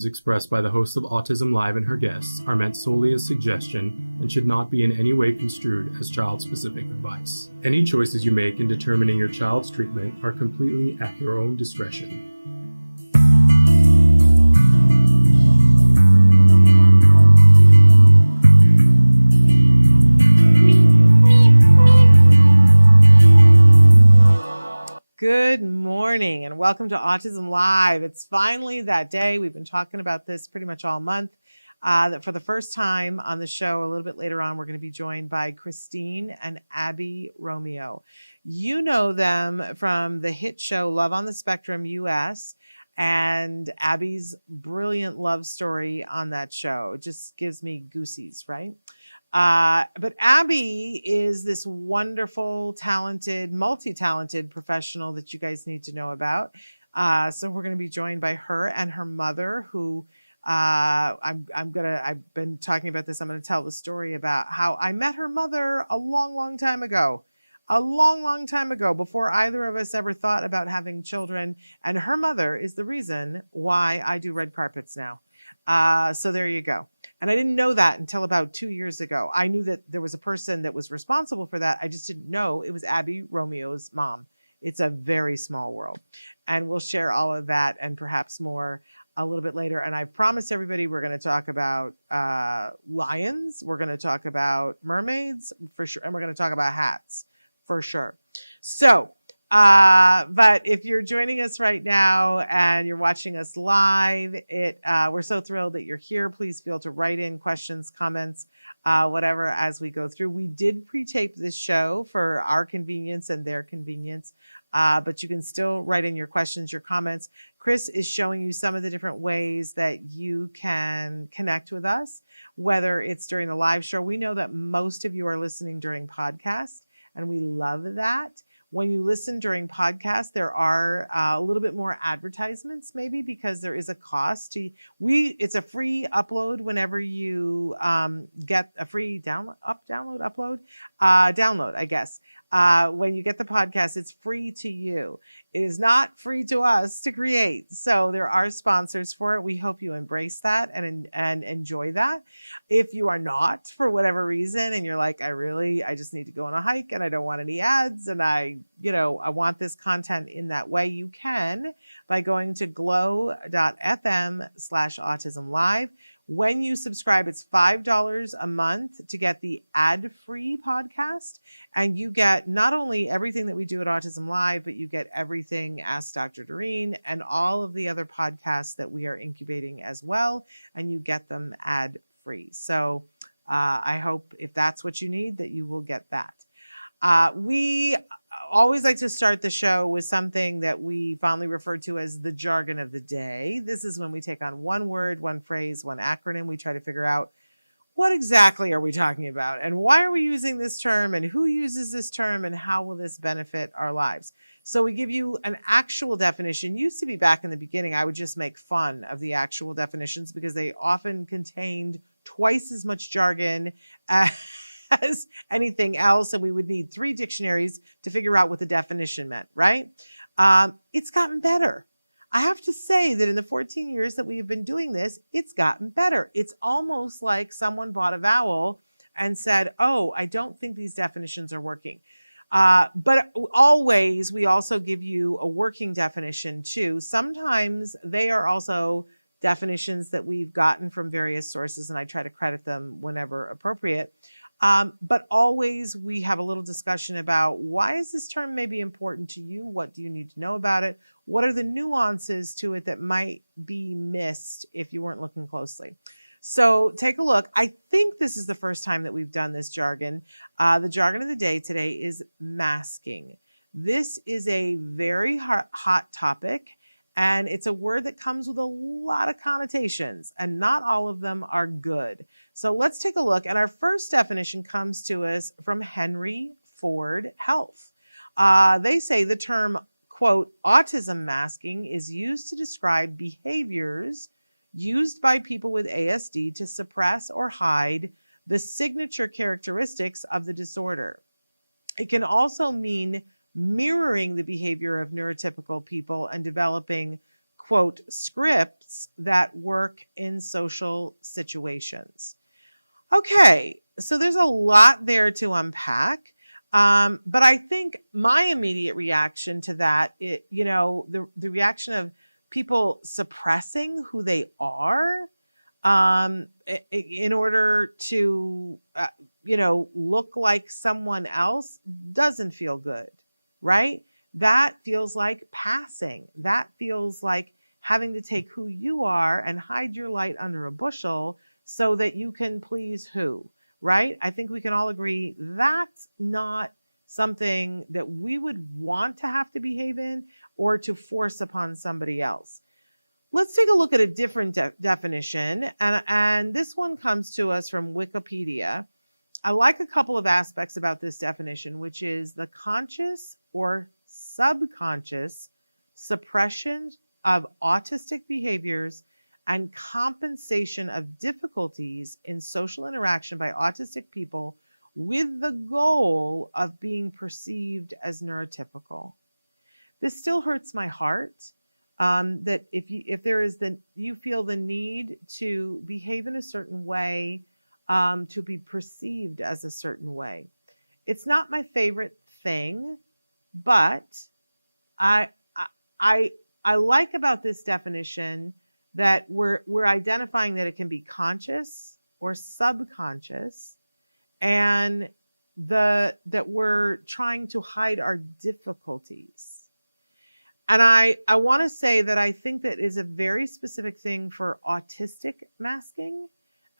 opinions expressed by the host of Autism Live and her guests are meant solely as suggestion and should not be in any way construed as child-specific advice. Any choices you make in determining your child's treatment are completely at your own discretion. Good morning and welcome to Autism Live. It's finally that day. We've been talking about this pretty much all month. That for the first time on the show, a little bit later on, we're going to be joined by Christine and Abbey Romeo. You know them from the hit show Love on the Spectrum US and Abby's brilliant love story on that show. It just gives me goosies, right? But Abbey is this wonderful, talented, multi-talented professional that you guys need to know about. So we're going to be joined by her and her mother, who I've been talking about this. I'm going to tell the story about how I met her mother a long time ago. A long time ago, before either of us ever thought about having children. And her mother is the reason why I do red carpets now. So there you go. And I didn't know that until about 2 years ago. I knew that there was a person that was responsible for that. I just didn't know it was Abbey Romeo's mom. It's a very small world. And we'll share all of that and perhaps more a little bit later. And I promised everybody we're going to talk about lions. We're going to talk about mermaids for sure. And we're going to talk about hats for sure. So, but if you're joining us right now and you're watching us live, we're so thrilled that you're here. Please feel to write in questions, comments, whatever as we go through. We did pre-tape this show for our convenience and their convenience, but you can still write in your questions, your comments. Chris is showing you some of the different ways that you can connect with us, whether it's during the live show. We know that most of you are listening during podcast, and we love that. When you listen during podcasts, there are a little bit more advertisements, maybe because there is a cost. It's a free upload whenever you get a free download, I guess. When you get the podcast, it's free to you. It is not free to us to create. So there are sponsors for it. We hope you embrace that and enjoy that. If you are not, for whatever reason, and you're like, I just need to go on a hike and I don't want any ads and I want this content in that way, you can by going to glow.fm/autismlive. When you subscribe, it's $5 a month to get the ad-free podcast. And you get not only everything that we do at Autism Live, but you get everything Ask Dr. Doreen and all of the other podcasts that we are incubating as well. And you get them ad-free. So I hope if that's what you need, that you will get that. We always like to start the show with something that we fondly refer to as the jargon of the day. This is when we take on one word, one phrase, one acronym. We try to figure out what exactly are we talking about and why are we using this term and who uses this term and how will this benefit our lives? So we give you an actual definition. Used to be back in the beginning, I would just make fun of the actual definitions because they often contained twice as much jargon as anything else, and we would need 3 dictionaries to figure out what the definition meant, right? It's gotten better. I have to say that in the 14 years that we have been doing this, it's gotten better. It's almost like someone bought a vowel and said, oh, I don't think these definitions are working. But always, we also give you a working definition too. Sometimes they are also definitions that we've gotten from various sources, and I try to credit them whenever appropriate. But always we have a little discussion about why is this term maybe important to you? What do you need to know about it? What are the nuances to it that might be missed if you weren't looking closely? So take a look. I think this is the first time that we've done this jargon. The jargon of the day today is masking. This is a very hot topic. And it's a word that comes with a lot of connotations, and not all of them are good. So let's take a look. And our first definition comes to us from Henry Ford Health. They say the term, quote, autism masking is used to describe behaviors used by people with ASD to suppress or hide the signature characteristics of the disorder. It can also mean mirroring the behavior of neurotypical people and developing quote, scripts that work in social situations. Okay, so there's a lot there to unpack. But I think my immediate reaction to that, the reaction of people suppressing who they are in order to, look like someone else doesn't feel good, right? That feels like passing. That feels like having to take who you are and hide your light under a bushel so that you can please who, right? I think we can all agree that's not something that we would want to have to behave in or to force upon somebody else. Let's take a look at a different definition. And this one comes to us from Wikipedia. I like a couple of aspects about this definition, which is the conscious or subconscious suppression of autistic behaviors and compensation of difficulties in social interaction by autistic people with the goal of being perceived as neurotypical. This still hurts my heart. That if there is you feel the need to behave in a certain way, to be perceived as a certain way. It's not my favorite thing, but I like about this definition that we're identifying that it can be conscious or subconscious, and that we're trying to hide our difficulties. And I want to say that I think that is a very specific thing for autistic masking.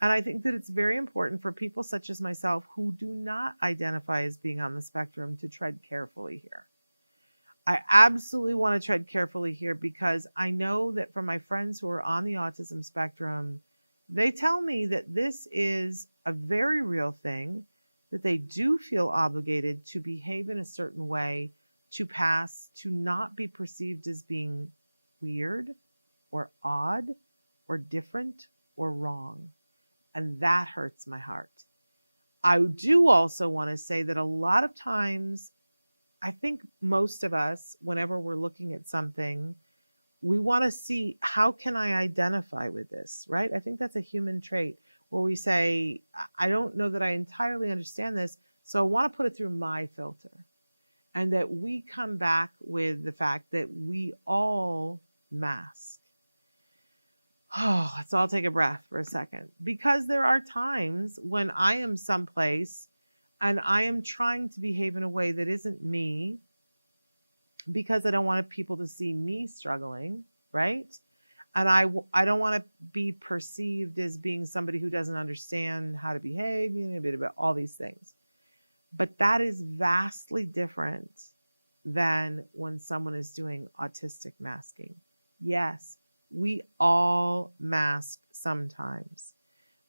And I think that it's very important for people such as myself who do not identify as being on the spectrum to tread carefully here. I absolutely want to tread carefully here because I know that from my friends who are on the autism spectrum, they tell me that this is a very real thing, that they do feel obligated to behave in a certain way to pass, to not be perceived as being weird or odd or different or wrong. And that hurts my heart. I do also want to say that a lot of times, I think most of us, whenever we're looking at something, we want to see, how can I identify with this, right? I think that's a human trait where we say, I don't know that I entirely understand this, so I want to put it through my filter. And that we come back with the fact that we all mask. Oh, let's all take a breath for a second. Because there are times when I am someplace and I am trying to behave in a way that isn't me because I don't want people to see me struggling, right? And I don't want to be perceived as being somebody who doesn't understand how to behave, a bit about all these things. But that is vastly different than when someone is doing autistic masking. Yes, we all mask sometimes.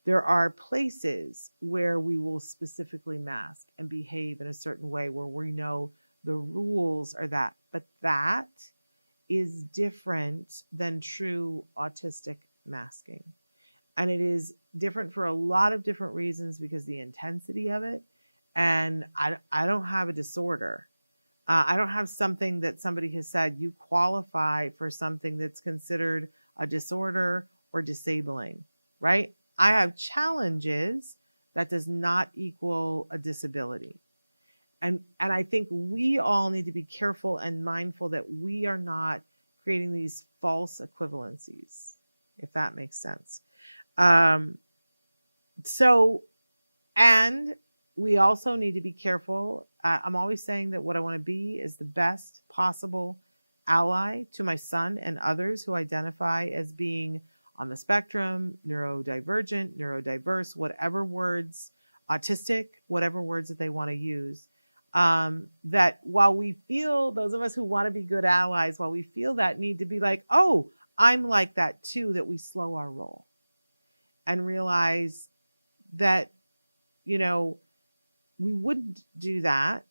There are places where we will specifically mask and behave in a certain way where we know the rules are that. But that is different than true autistic masking. And it is different for a lot of different reasons because the intensity of it. And I don't have a disorder. I don't have something that somebody has said you qualify for something that's considered a disorder or disabling, right? I have challenges that does not equal a disability. And I think we all need to be careful and mindful that we are not creating these false equivalencies, if that makes sense. And we also need to be careful. I'm always saying that what I want to be is the best possible ally to my son and others who identify as being on the spectrum, neurodivergent, neurodiverse, whatever words, autistic, whatever words that they want to use. That while we feel, those of us who want to be good allies, while we feel that need to be like, oh, I'm like that too, that we slow our roll and realize that, we wouldn't do that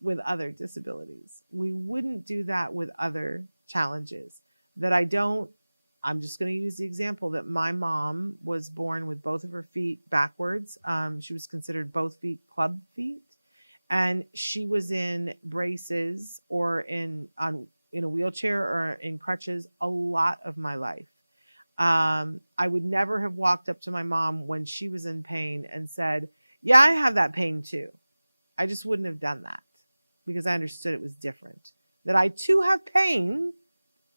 with other disabilities. We wouldn't do that with other challenges. I'm just going to use the example that my mom was born with both of her feet backwards. She was considered both feet club feet. And she was in braces or in in a wheelchair or in crutches a lot of my life. I would never have walked up to my mom when she was in pain and said, yeah, I have that pain too. I just wouldn't have done that because I understood it was different. That I too have pain.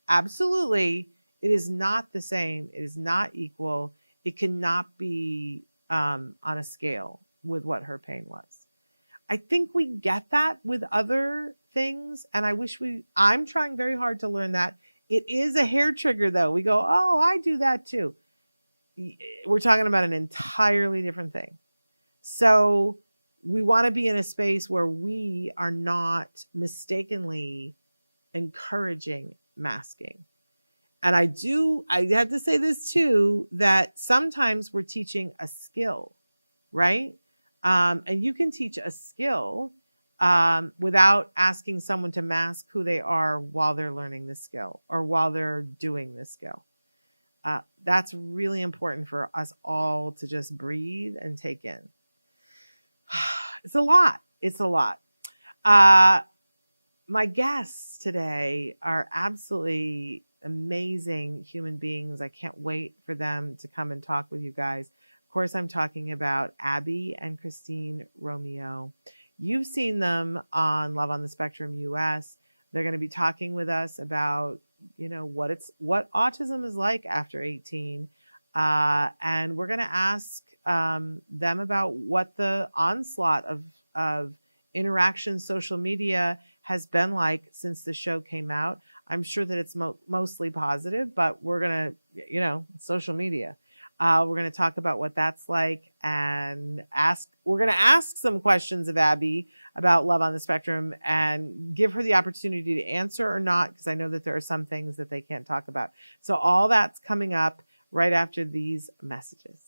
Absolutely. It is not the same. It is not equal. It cannot be on a scale with what her pain was. I think we get that with other things. And I'm trying very hard to learn that. It is a hair trigger though. We go, oh, I do that too. We're talking about an entirely different thing. So we want to be in a space where we are not mistakenly encouraging masking. And I have to say this too, that sometimes we're teaching a skill, right? And you can teach a skill without asking someone to mask who they are while they're learning the skill or while they're doing the skill. That's really important for us all to just breathe and take in. It's a lot. It's a lot. My guests today are absolutely amazing human beings. I can't wait for them to come and talk with you guys. Of course, I'm talking about Abbey and Christine Romeo. You've seen them on Love on the Spectrum US. They're going to be talking with us about, what autism is like after 18. And we're going to ask them about what the onslaught of interaction, social media has been like since the show came out. I'm sure that it's mostly positive, but we're going to, social media. We're going to talk about what that's like and we're going to ask some questions of Abbey about Love on the Spectrum and give her the opportunity to answer or not, because I know that there are some things that they can't talk about. So all that's coming up right after these messages.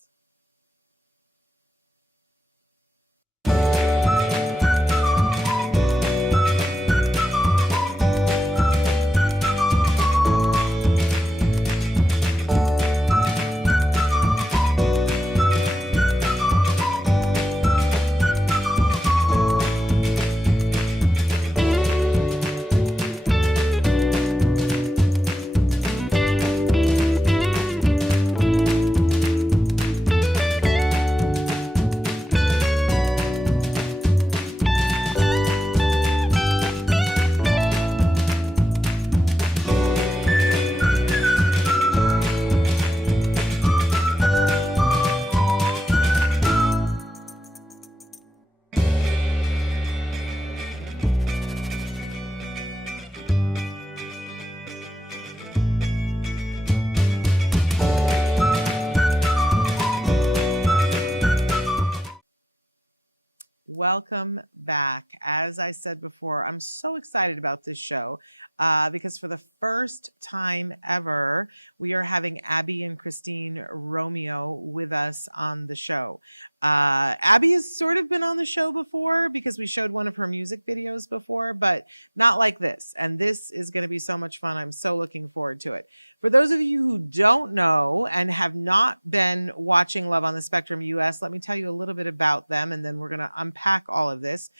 Welcome back. As I said before, I'm so excited about this show because for the first time ever, we are having Abbey and Christine Romeo with us on the show. Abbey has sort of been on the show before because we showed one of her music videos before, but not like this. And this is going to be so much fun. I'm so looking forward to it. For those of you who don't know and have not been watching Love on the Spectrum US, let me tell you a little bit about them, and then we're going to unpack all of this.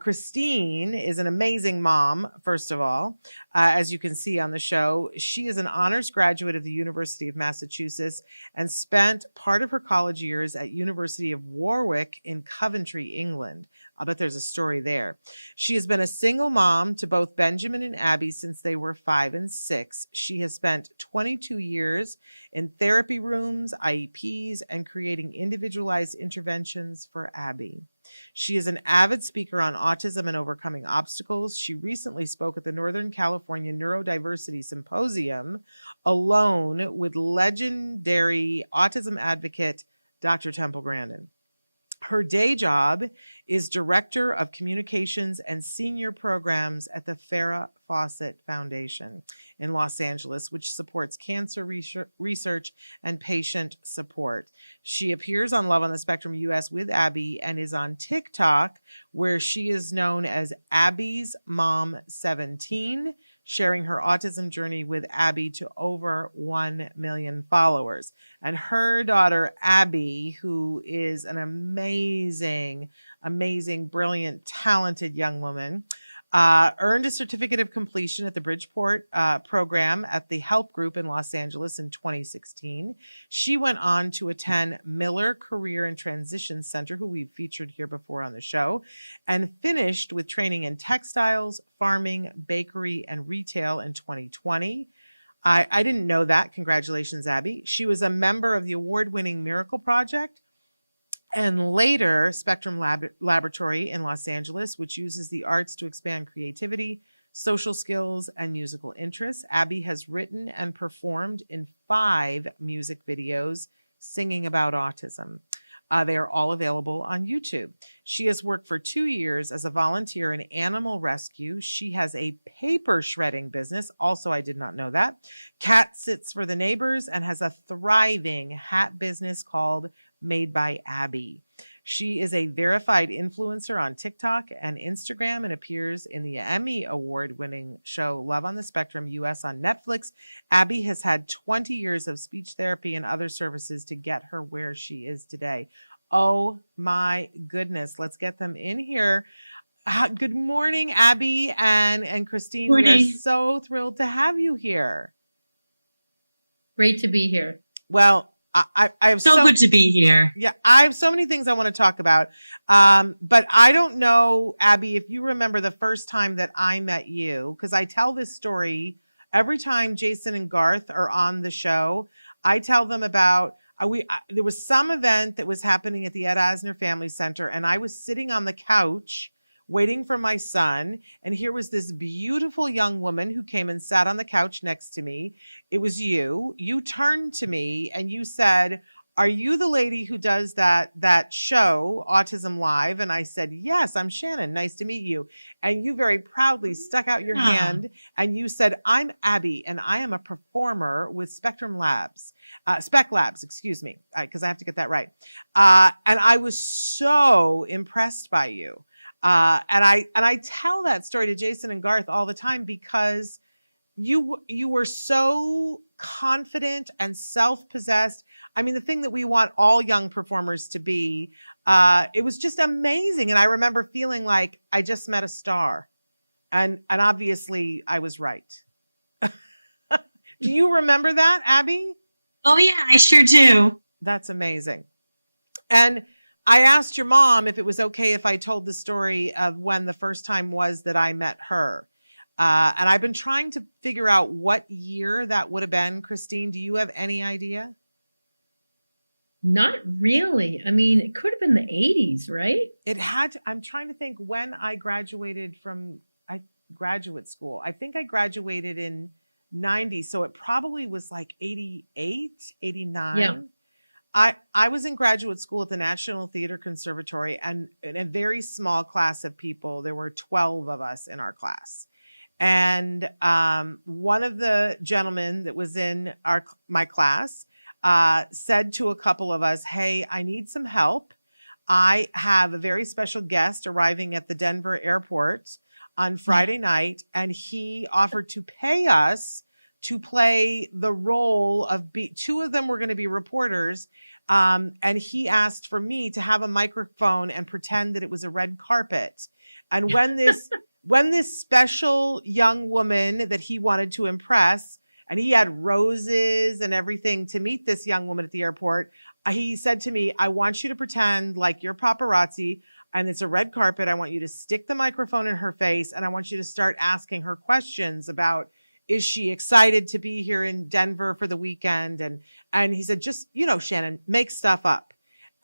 Christine is an amazing mom, first of all, as you can see on the show. She is an honors graduate of the University of Massachusetts and spent part of her college years at University of Warwick in Coventry, England. I'll bet there's a story there. She has been a single mom to both Benjamin and Abbey since they were 5 and 6. She has spent 22 years in therapy rooms, IEPs, and creating individualized interventions for Abbey. She is an avid speaker on autism and overcoming obstacles. She recently spoke at the Northern California Neurodiversity Symposium alone with legendary autism advocate Dr. Temple Grandin. Her day job is Director of Communications and Senior Programs at the Farrah Fawcett Foundation in Los Angeles, which supports cancer research and patient support. She appears on Love on the Spectrum US with Abbey and is on TikTok, where she is known as Abby's Mom 17, sharing her autism journey with Abbey to over 1 million followers. And her daughter, Abbey, who is an amazing, brilliant, talented young woman, Earned a certificate of completion at the Bridgeport program at the Help Group in Los Angeles in 2016. She went on to attend Miller Career and Transition Center, who we've featured here before on the show, and finished with training in textiles, farming, bakery, and retail in 2020. I didn't know that. Congratulations, Abbey. She was a member of the award-winning Miracle Project and later Spectrum Laboratory in Los Angeles, which uses the arts to expand creativity, social skills, and musical interests. Abbey has written and performed in 5 music videos singing about autism. They are all available on YouTube. She has worked for 2 years as a volunteer in animal rescue. She has a paper shredding business. Also, I did not know that. Cat sits for the neighbors and has a thriving hat business called Made by Abbey. She is a verified influencer on TikTok and Instagram and appears in the Emmy award-winning show Love on the Spectrum US on Netflix. Abbey has had 20 years of speech therapy and other services to get her where she is today. Oh my goodness. Let's get them in here. Good morning, Abbey and Christine. Morning. We are so thrilled to have you here. Great to be here. Well, I have so good to be here. Yeah, I have so many things I want to talk about. But I don't know, Abbey, if you remember the first time that I met you, because I tell this story every time Jason and Garth are on the show. I tell them about there was some event that was happening at the Ed Asner Family Center, and I was sitting on the couch waiting for my son. And here was this beautiful young woman who came and sat on the couch next to me. It was you. You turned to me and you said, "Are you the lady who does that show, Autism Live?" And I said, "Yes, I'm Shannon. Nice to meet you." And you very proudly stuck out your hand and you said, "I'm Abbey and I am a performer with Spec Labs, excuse me, because I have to get that right." And I was so impressed by you. And I tell that story to Jason and Garth all the time because you were so confident and self-possessed. I mean, the thing that we want all young performers to be, it was just amazing. And I remember feeling like I just met a star. And obviously I was right. Do you remember that, Abbey? Oh yeah, I sure do. That's amazing. And I asked your mom if it was okay if I told the story of when the first time was that I met her. And I've been trying to figure out what year that would have been. Christine, do you have any idea? Not really. I mean, it could have been the 80s, right? It had to, I'm trying to think when I graduated from graduate school. I think I graduated in 90. So it probably was like 88, 89. Yeah. I was in graduate school at the National Theater Conservatory, and in a very small class of people, there were 12 of us in our class. And one of the gentlemen that was in my class said to a couple of us, "Hey, I need some help. I have a very special guest arriving at the Denver airport on Friday night, and he offered to pay us to play the role of two of them were going to be reporters. And he asked for me to have a microphone and pretend that it was a red carpet. And when this special young woman that he wanted to impress, and he had roses and everything to meet this young woman at the airport, he said to me, "I want you to pretend like you're paparazzi and it's a red carpet. I want you to stick the microphone in her face and I want you to start asking her questions about, is she excited to be here in Denver for the weekend?" And he said, "Just, Shannon, make stuff up."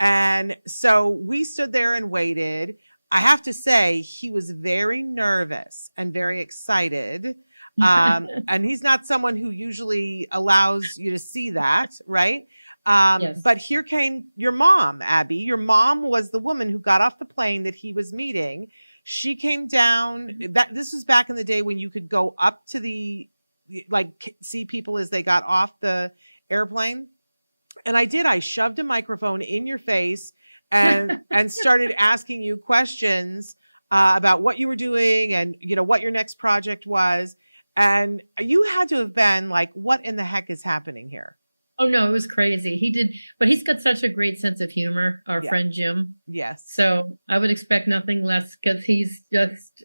And so we stood there and waited. I have to say, he was very nervous and very excited. And he's not someone who usually allows you to see that, right? Yes. But here came your mom, Abbey. Your mom was the woman who got off the plane that he was meeting. She came down. This was back in the day when you could go up to see people as they got off the airplane. And I shoved a microphone in your face and started asking you questions about what you were doing and, what your next project was. And you had to have been like, what in the heck is happening here? Oh no, it was crazy. He did, but he's got such a great sense of humor, our friend Jim. Yes. So I would expect nothing less because he's just,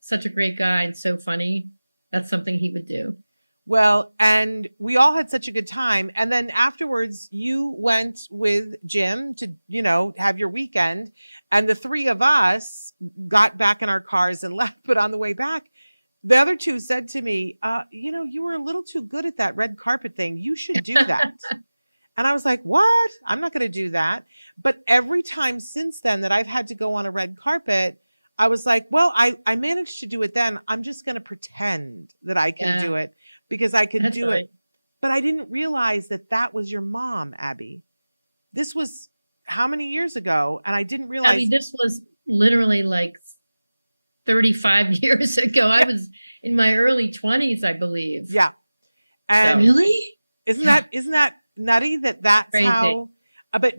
such a great guy and so funny. That's something he would do. Well, and we all had such a good time. And then afterwards, you went with Jim to, have your weekend. And the three of us got back in our cars and left. But on the way back, the other two said to me, you were a little too good at that red carpet thing. You should do that. And I was like, what? I'm not going to do that. But every time since then that I've had to go on a red carpet, I was like, well, I managed to do it then. I'm just going to pretend that I can do it because I can do it. But I didn't realize that was your mom, Abby. This was how many years ago? And I didn't realize. Abby, this was literally like 35 years ago. Yeah. I was in my early 20s, I believe. Yeah. And really? Isn't that nutty that's crazy. How, but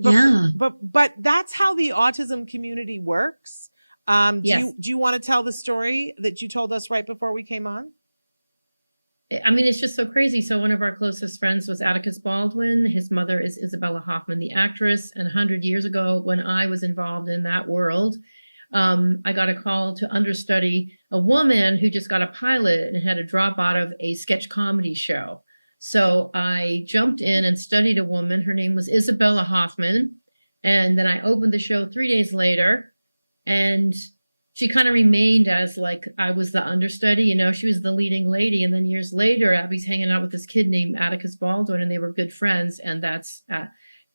that's how the autism community works. Yes. Do you want to tell the story that you told us right before we came on? I mean, it's just so crazy. So one of our closest friends was Atticus Baldwin. His mother is Isabella Hoffman, the actress. And 100 years ago, when I was involved in that world, I got a call to understudy a woman who just got a pilot and had to drop out of a sketch comedy show. So I jumped in and studied a woman. Her name was Isabella Hoffman. And then I opened the show 3 days later. And she kind of remained as like I was the understudy, she was the leading lady. And then years later, Abby's hanging out with this kid named Atticus Baldwin, and they were good friends. And that's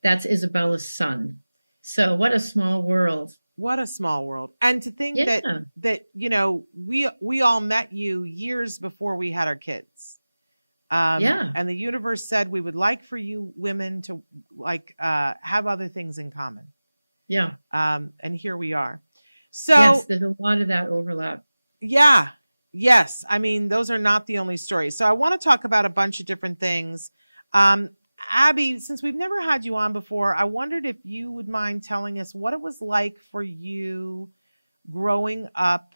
Isabella's son. So what a small world. What a small world. And to think that we all met you years before we had our kids. And the universe said we would like for you women to have other things in common. Yeah. And here we are. So yes, there's a lot of that overlap. Yeah. Yes. I mean, those are not the only stories. So I want to talk about a bunch of different things. Abby, since we've never had you on before, I wondered if you would mind telling us what it was like for you growing up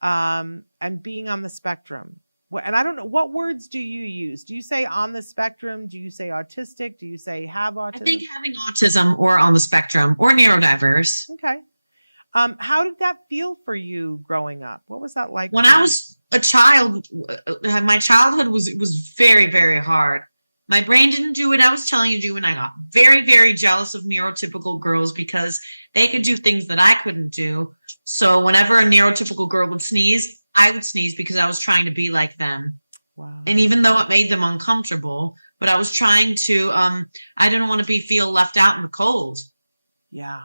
and being on the spectrum. And I don't know, what words do you use? Do you say on the spectrum? Do you say autistic? Do you say have autism? I think having autism or on the spectrum or neurodiverse. Okay. How did that feel for you growing up? What was that like? When I was a child, my childhood was very, very hard. My brain didn't do what I was telling you to do, and I got very, very jealous of neurotypical girls because they could do things that I couldn't do. So whenever a neurotypical girl would sneeze, I would sneeze because I was trying to be like them. Wow. And even though it made them uncomfortable, but I was trying to, I didn't want to feel left out in the cold. Yeah.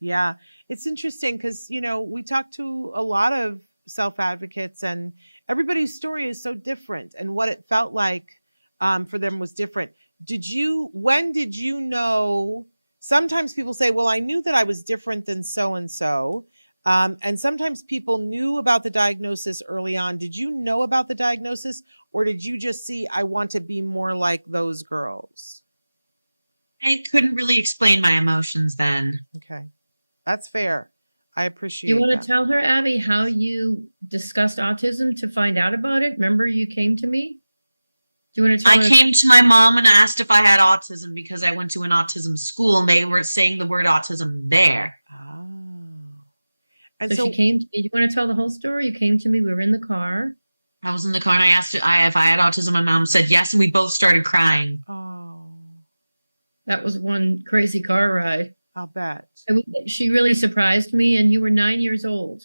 Yeah. It's interesting because, we talk to a lot of self-advocates and everybody's story is so different and what it felt like for them was different. When did you know? Sometimes people say, well, I knew that I was different than so-and-so. And sometimes people knew about the diagnosis early on. Did you know about the diagnosis or did you just see, I want to be more like those girls? I couldn't really explain my emotions then. Okay. That's fair. I appreciate it. You want that. to tell her, Abby, how you discussed autism to find out about it? Remember you came to me? Do you want to tell her? I came to my mom and asked if I had autism because I went to an autism school and they were saying the word autism there. Oh. And so she came to me. Do you want to tell the whole story? You came to me. We were in the car. I was in the car and I asked if I had autism. My mom said yes, and we both started crying. Oh. That was one crazy car ride. I'll bet. She really surprised me, and you were 9 years old.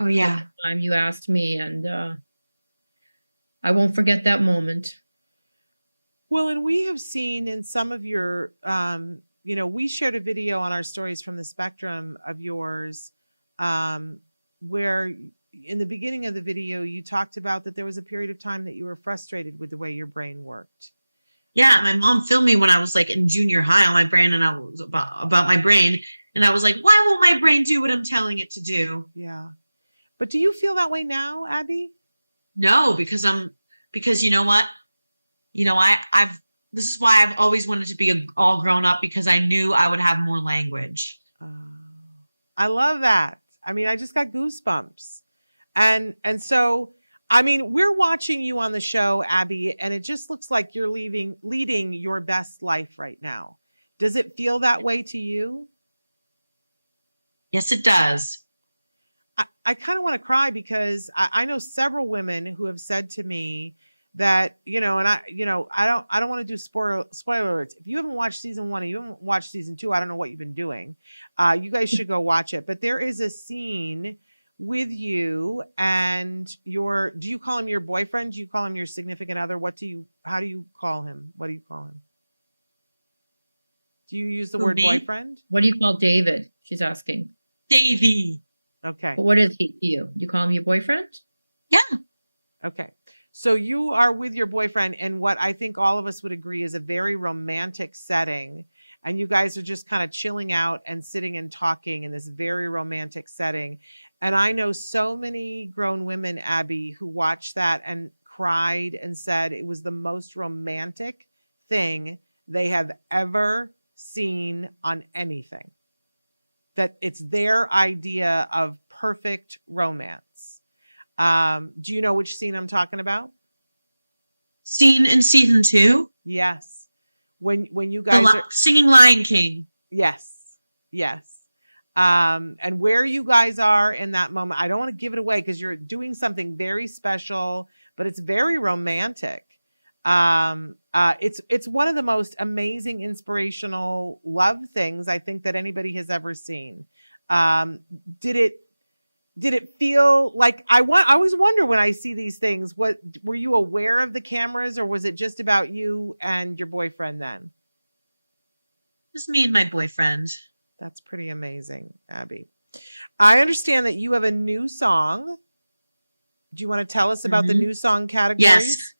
Oh, yeah. At the time you asked me, and I won't forget that moment. Well, and we have seen in some of your, we shared a video on our Stories from the Spectrum of yours, where in the beginning of the video, you talked about that there was a period of time that you were frustrated with the way your brain worked. Yeah, my mom filmed me when I was like in junior high on my brain, and I was about my brain, and I was like, "Why won't my brain do what I'm telling it to do?" Yeah, but do you feel that way now, Abby? No, because you know what, I've this is why I've always wanted to be all grown up because I knew I would have more language. I love that. I mean, I just got goosebumps, and so. I mean, we're watching you on the show, Abby, and it just looks like you're leading your best life right now. Does it feel that way to you? Yes, it does. I kind of want to cry because I know several women who have said to me that, and I don't want to do spoiler alerts. If you haven't watched season 1 and you haven't watched season 2, I don't know what you've been doing. You guys should go watch it. But there is a scene with you and do you call him your boyfriend? Do you call him your significant other? How do you call him? What do you call him? Do you use the word boyfriend? What do you call David? She's asking. Davy. Okay. But what is he to you? You call him your boyfriend? Yeah. Okay. So you are with your boyfriend in what I think all of us would agree is a very romantic setting. And you guys are just kind of chilling out and sitting and talking in this very romantic setting. And I know so many grown women, Abby, who watched that and cried and said it was the most romantic thing they have ever seen on anything. That it's their idea of perfect romance. Do you know which scene I'm talking about? Scene in season 2? Yes. When you guys are singing Lion King. Yes. And where you guys are in that moment, I don't want to give it away because you're doing something very special, but it's very romantic. It's one of the most amazing, inspirational love things I think that anybody has ever seen. Did it feel like I always wonder when I see these things, were you aware of the cameras or was it just about you and your boyfriend then? Just me and my boyfriend. That's pretty amazing, Abby. I understand that you have a new song. Do you want to tell us about the new song categories? Yes.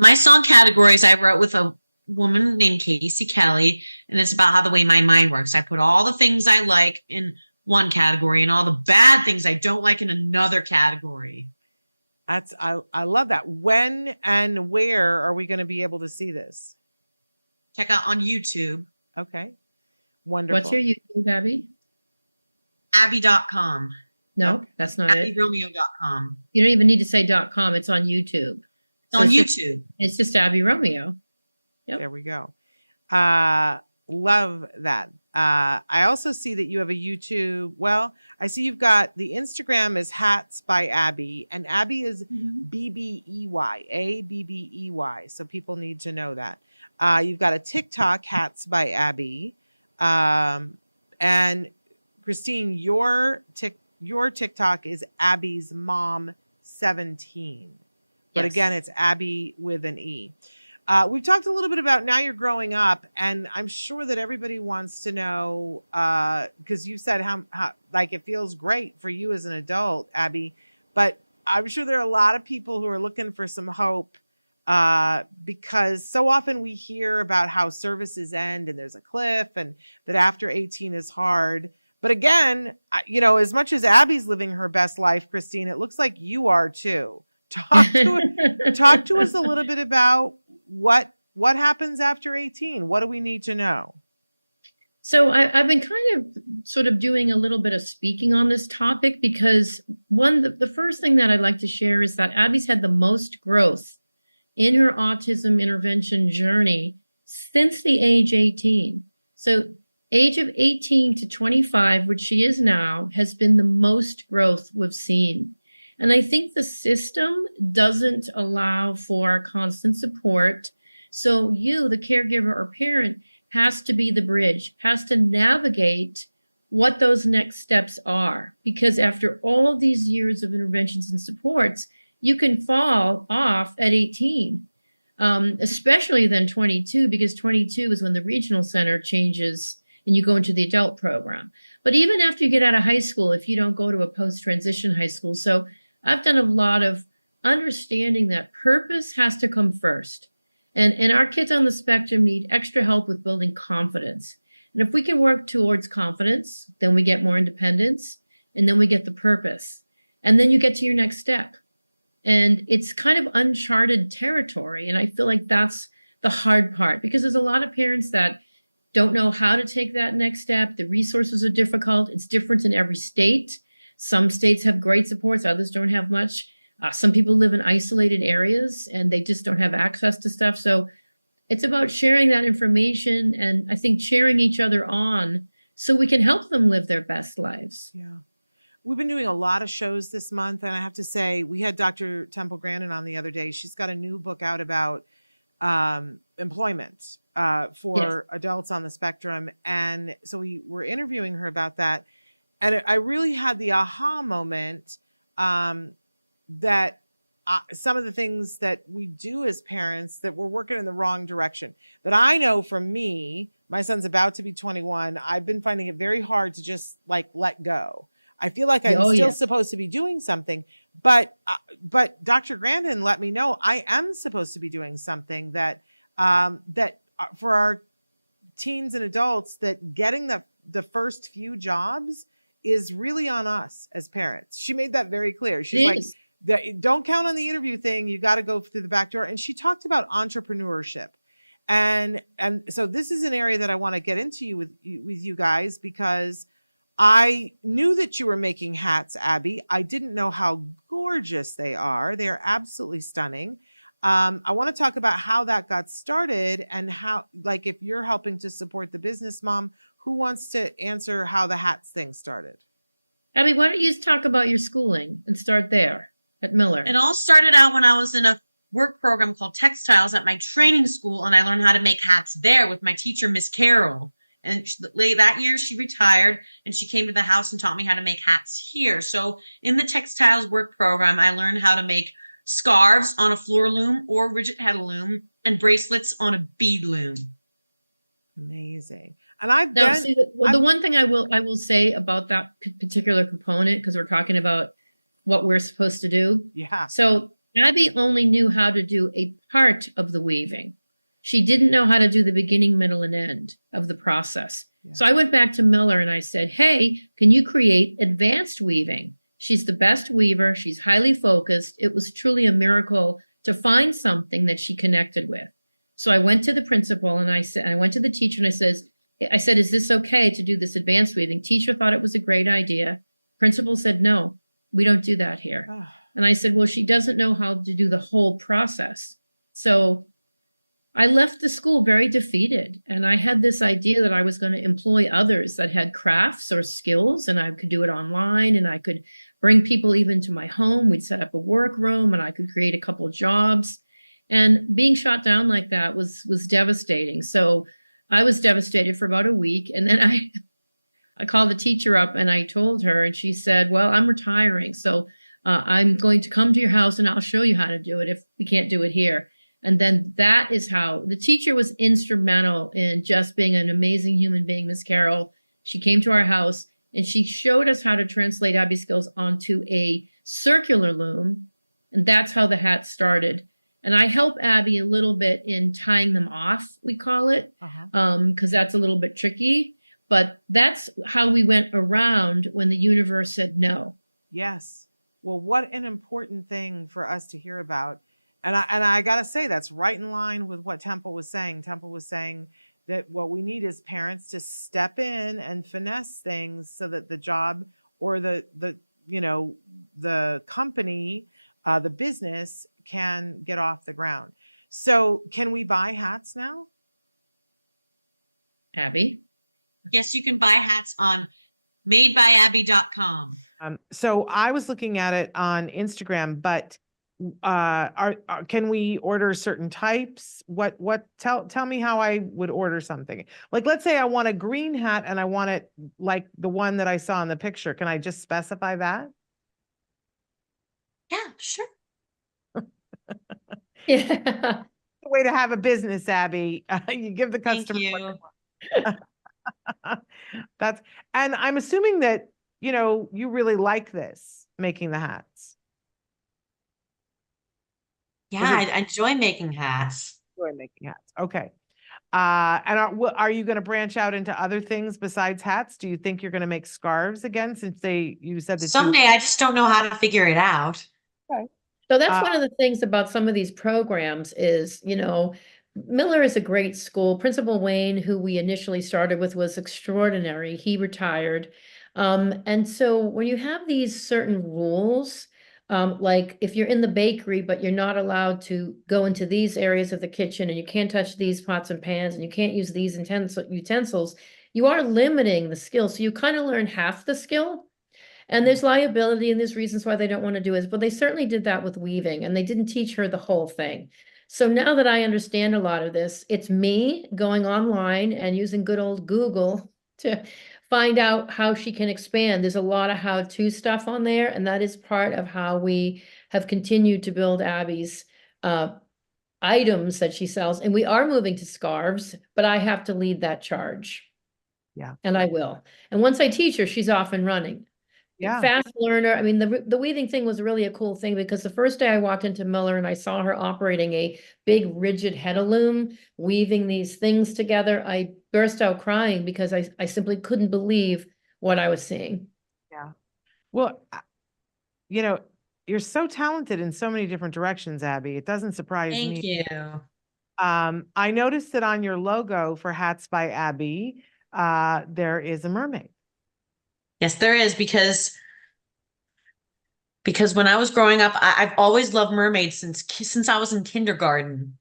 My song categories I wrote with a woman named Casey Kelly, and it's about how the way my mind works. I put all the things I like in one category and all the bad things I don't like in another category. I love that. When and where are we going to be able to see this? Check out on YouTube. Okay. Wonderful. What's your YouTube, Abby? Abby.com. No, that's not it. AbbeyRomeo.com. You don't even need to say .com. It's on YouTube. It's on YouTube. It's just Abbey Romeo. Yep. There we go. Love that. I also see that you have a YouTube. Well, I see you've got the Instagram is Hats by Abby, and Abby is BBEY, ABBEY. So people need to know that. You've got a TikTok, Hats by Abby. And Christine, your TikTok is Abby's Mom 17. But again, it's Abby with an E. We've talked a little bit about now you're growing up, and I'm sure that everybody wants to know, because you said how like it feels great for you as an adult, Abby, but I'm sure there are a lot of people who are looking for some hope, because so often we hear about how services end and there's a cliff and that after 18 is hard. But again, as much as Abby's living her best life, Christine, it looks like you are too. Talk to us a little bit about what happens after 18. What do we need to know? So I've been kind of sort of doing a little bit of speaking on this topic because the first thing that I'd like to share is that Abby's had the most growth in her autism intervention journey since the age 18. So age of 18 to 25, which she is now, has been the most growth we've seen. And I think the system doesn't allow for constant support. So you, the caregiver or parent, has to be the bridge, has to navigate what those next steps are. Because after all of these years of interventions and supports, you can fall off at 18, especially then 22, because 22 is when the regional center changes and you go into the adult program. But even after you get out of high school, if you don't go to a post-transition high school. So I've done a lot of understanding that purpose has to come first. And our kids on the spectrum need extra help with building confidence. And if we can work towards confidence, then we get more independence, and then we get the purpose. And then you get to your next step. And it's kind of uncharted territory. And I feel like that's the hard part, because there's a lot of parents that don't know how to take that next step. The resources are difficult. It's different in every state. Some states have great supports, others don't have much. Some people live in isolated areas and they just don't have access to stuff. So it's about sharing that information and I think cheering each other on so we can help them live their best lives. Yeah. we've been doing a lot of shows this month, and I have to say, we had Dr. Temple Grandin on the other day. She's got a new book out about employment for adults on the spectrum. And so we were interviewing her about that. And I really had the aha moment that some of the things that we do as parents, that we're working in the wrong direction. That I know from me, my son's about to be 21. I've been finding it very hard to just like let go. I feel like I'm still supposed to be doing something, but Dr. Grandin let me know I am supposed to be doing something that for our teens and adults, that getting the first few jobs is really on us as parents. She made that very clear. She's like, don't count on the interview thing. You got to go through the back door. And she talked about entrepreneurship. And so this is an area that I want to get into with you guys, because I knew that you were making hats, Abby. I didn't know how gorgeous they are. They are absolutely stunning. I want to talk about how that got started and how, like, if you're helping to support the business mom, who wants to answer how the hats thing started? Abby, why don't you talk about your schooling and start there at Miller? It all started out when I was in a work program called Textiles at my training school, and I learned how to make hats there with my teacher, Miss Carol. And that year she retired, and she came to the house and taught me how to make hats here. So in the Textiles work program, I learned how to make scarves on a floor loom or rigid head loom, and bracelets on a bead loom. Amazing. And I've now, see, the one thing I will say about that particular component, because we're talking about what we're supposed to do. Yeah. So Abby only knew how to do a part of the weaving. She didn't know how to do the beginning, middle, and end of the process. Yeah. So I went back to Miller and I said, hey, can you create advanced weaving? She's the best weaver. She's highly focused. It was truly a miracle to find something that she connected with. So I went to the principal and I went to the teacher and I said, is this okay to do this advanced weaving? Teacher thought it was a great idea. Principal said, no, we don't do that here. And I said, well, she doesn't know how to do the whole process. So I left the school very defeated. And I had this idea that I was going to employ others that had crafts or skills, and I could do it online, and I could bring people even to my home. We'd set up a workroom, and I could create a couple jobs. And being shot down like that was devastating. So I was devastated for about a week. And then I called the teacher up and I told her, and she said, well, I'm retiring. So I'm going to come to your house and I'll show you how to do it if we can't do it here. And then that is how the teacher was instrumental in just being an amazing human being, Miss Carol. She came to our house and she showed us how to translate Abby's skills onto a circular loom. And that's how the hat started. And I help Abby a little bit in tying them off, we call it, because that's a little bit tricky. But that's how we went around when the universe said no. Yes. Well, what an important thing for us to hear about. And I got to say, that's right in line with what Temple was saying. Temple was saying that what we need is parents to step in and finesse things so that the job or the company, the business can get off the ground. So can we buy hats now? Abby? Yes, you can buy hats on madebyabby.com. So I was looking at it on Instagram, but can we order certain types? Tell me how I would order something. Like, let's say I want a green hat and I want it like the one that I saw in the picture. Can I just specify that? Yeah, sure. Yeah. Way to have a business, Abby. You give the customer. Thank you. And I'm assuming that, you really like this, making the hats. Yeah, I enjoy making hats. Okay. And are you going to branch out into other things besides hats? Do you think you're going to make scarves again, since you said that someday? I just don't know how to figure it out. Okay. So that's one of the things about some of these programs is, Miller is a great school. Principal Wayne, who we initially started with, was extraordinary. He retired. And so when you have these certain rules, like if you're in the bakery, but you're not allowed to go into these areas of the kitchen, and you can't touch these pots and pans, and you can't use these utensils, you are limiting the skill. So you kind of learn half the skill. And there's liability and there's reasons why they don't want to do it, but they certainly did that with weaving and they didn't teach her the whole thing. So now that I understand a lot of this, it's me going online and using good old Google to find out how she can expand. There's a lot of how-to stuff on there, and that is part of how we have continued to build Abby's items that she sells. And we are moving to scarves, but I have to lead that charge. Yeah. And I will. And once I teach her, she's off and running. Yeah. Fast learner. I mean, the weaving thing was really a cool thing because the first day I walked into Miller and I saw her operating a big rigid head loom, weaving these things together, I burst out crying because I simply couldn't believe what I was seeing. Yeah. Well, you know, you're so talented in so many different directions, Abby. It doesn't surprise me. Thank you. I noticed that on your logo for Hats by Abby, there is a mermaid. Yes, there is, because when I was growing up, I've always loved mermaids since I was in kindergarten.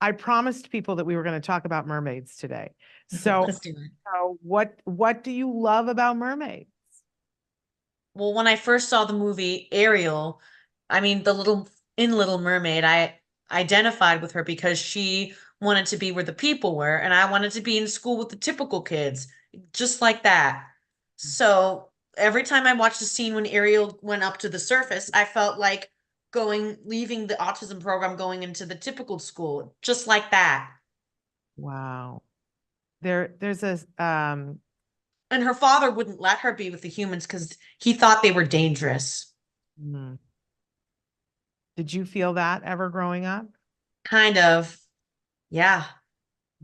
I promised people that we were going to talk about mermaids today. So, Let's do it. so what do you love about mermaids? Well, when I first saw the movie Ariel, I mean, Little Mermaid, I identified with her because she wanted to be where the people were, and I wanted to be in school with the typical kids, just like that. So every time I watched the scene when Ariel went up to the surface, I felt like leaving the autism program, going into the typical school, just like that. Wow. There's a And her father wouldn't let her be with the humans because he thought they were dangerous. Did you feel that ever growing up? Kind of. Yeah.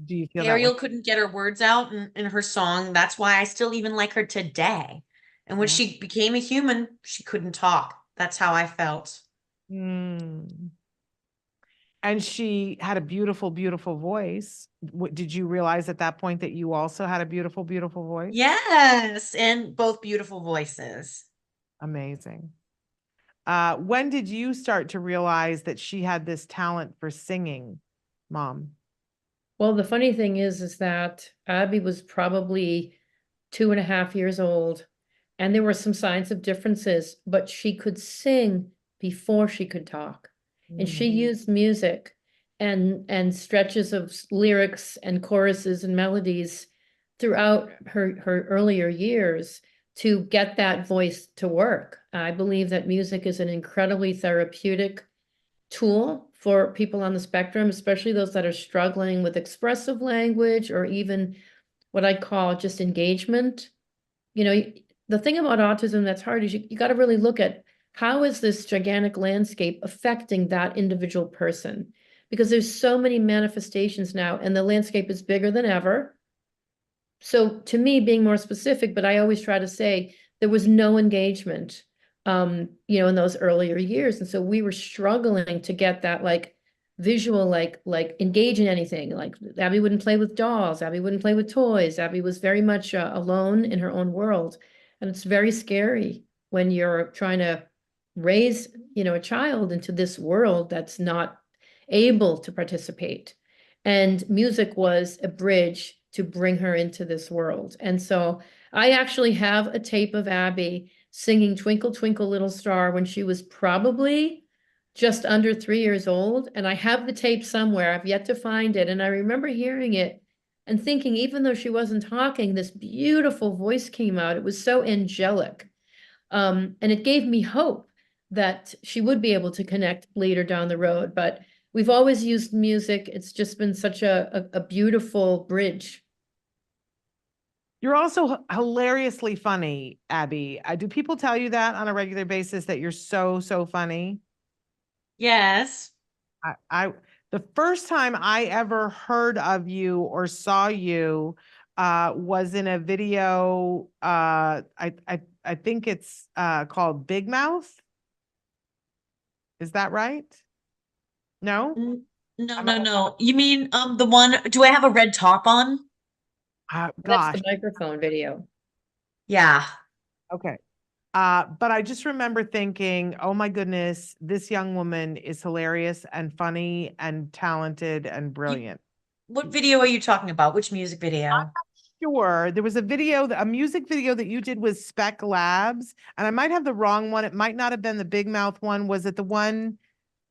Do you feel Ariel that couldn't get her words out in her song. That's why I still even like her today. And when she became a human, she couldn't talk. That's how I felt. And she had a beautiful, beautiful voice. Did you realize at that point that you also had a beautiful, beautiful voice? Yes, and both beautiful voices. Amazing. When did you start to realize that she had this talent for singing, Mom? Well, the funny thing is that Abby was probably 2.5 years old, and there were some signs of differences, but she could sing before she could talk. And she used music and stretches of lyrics and choruses and melodies throughout her earlier years to get that voice to work. I believe that music is an incredibly therapeutic tool for people on the spectrum, especially those that are struggling with expressive language or even what I call just engagement. You know, the thing about autism that's hard is you got to really look at how is this gigantic landscape affecting that individual person? Because there's so many manifestations now and the landscape is bigger than ever. So to me, being more specific, but I always try to say there was no engagement, in those earlier years. And so we were struggling to get that like visual, like engage in anything. Like Abby wouldn't play with dolls. Abby wouldn't play with toys. Abby was very much alone in her own world. And it's very scary when you're trying to raise, a child into this world that's not able to participate. And music was a bridge to bring her into this world. And so I actually have a tape of Abby singing Twinkle, Twinkle, Little Star when she was probably just under 3 years old. And I have the tape somewhere. I've yet to find it. And I remember hearing it and thinking, even though she wasn't talking, this beautiful voice came out. It was so angelic. And it gave me hope that she would be able to connect later down the road. But we've always used music. It's just been such a beautiful bridge. You're also hilariously funny, Abby. Do people tell you that on a regular basis that you're so, so funny? Yes. The first time I ever heard of you or saw you was in a video. I think it's called Big Mouth. Is that right? No? No. You mean the one, do I have a red top on? Gosh. That's the microphone video. Yeah. Okay. But I just remember thinking, oh my goodness, this young woman is hilarious and funny and talented and brilliant. What video are you talking about? Which music video? I'm not sure. There was a video, a music video that you did with Spec Labs, and I might have the wrong one. It might not have been the Big Mouth one. Was it the one?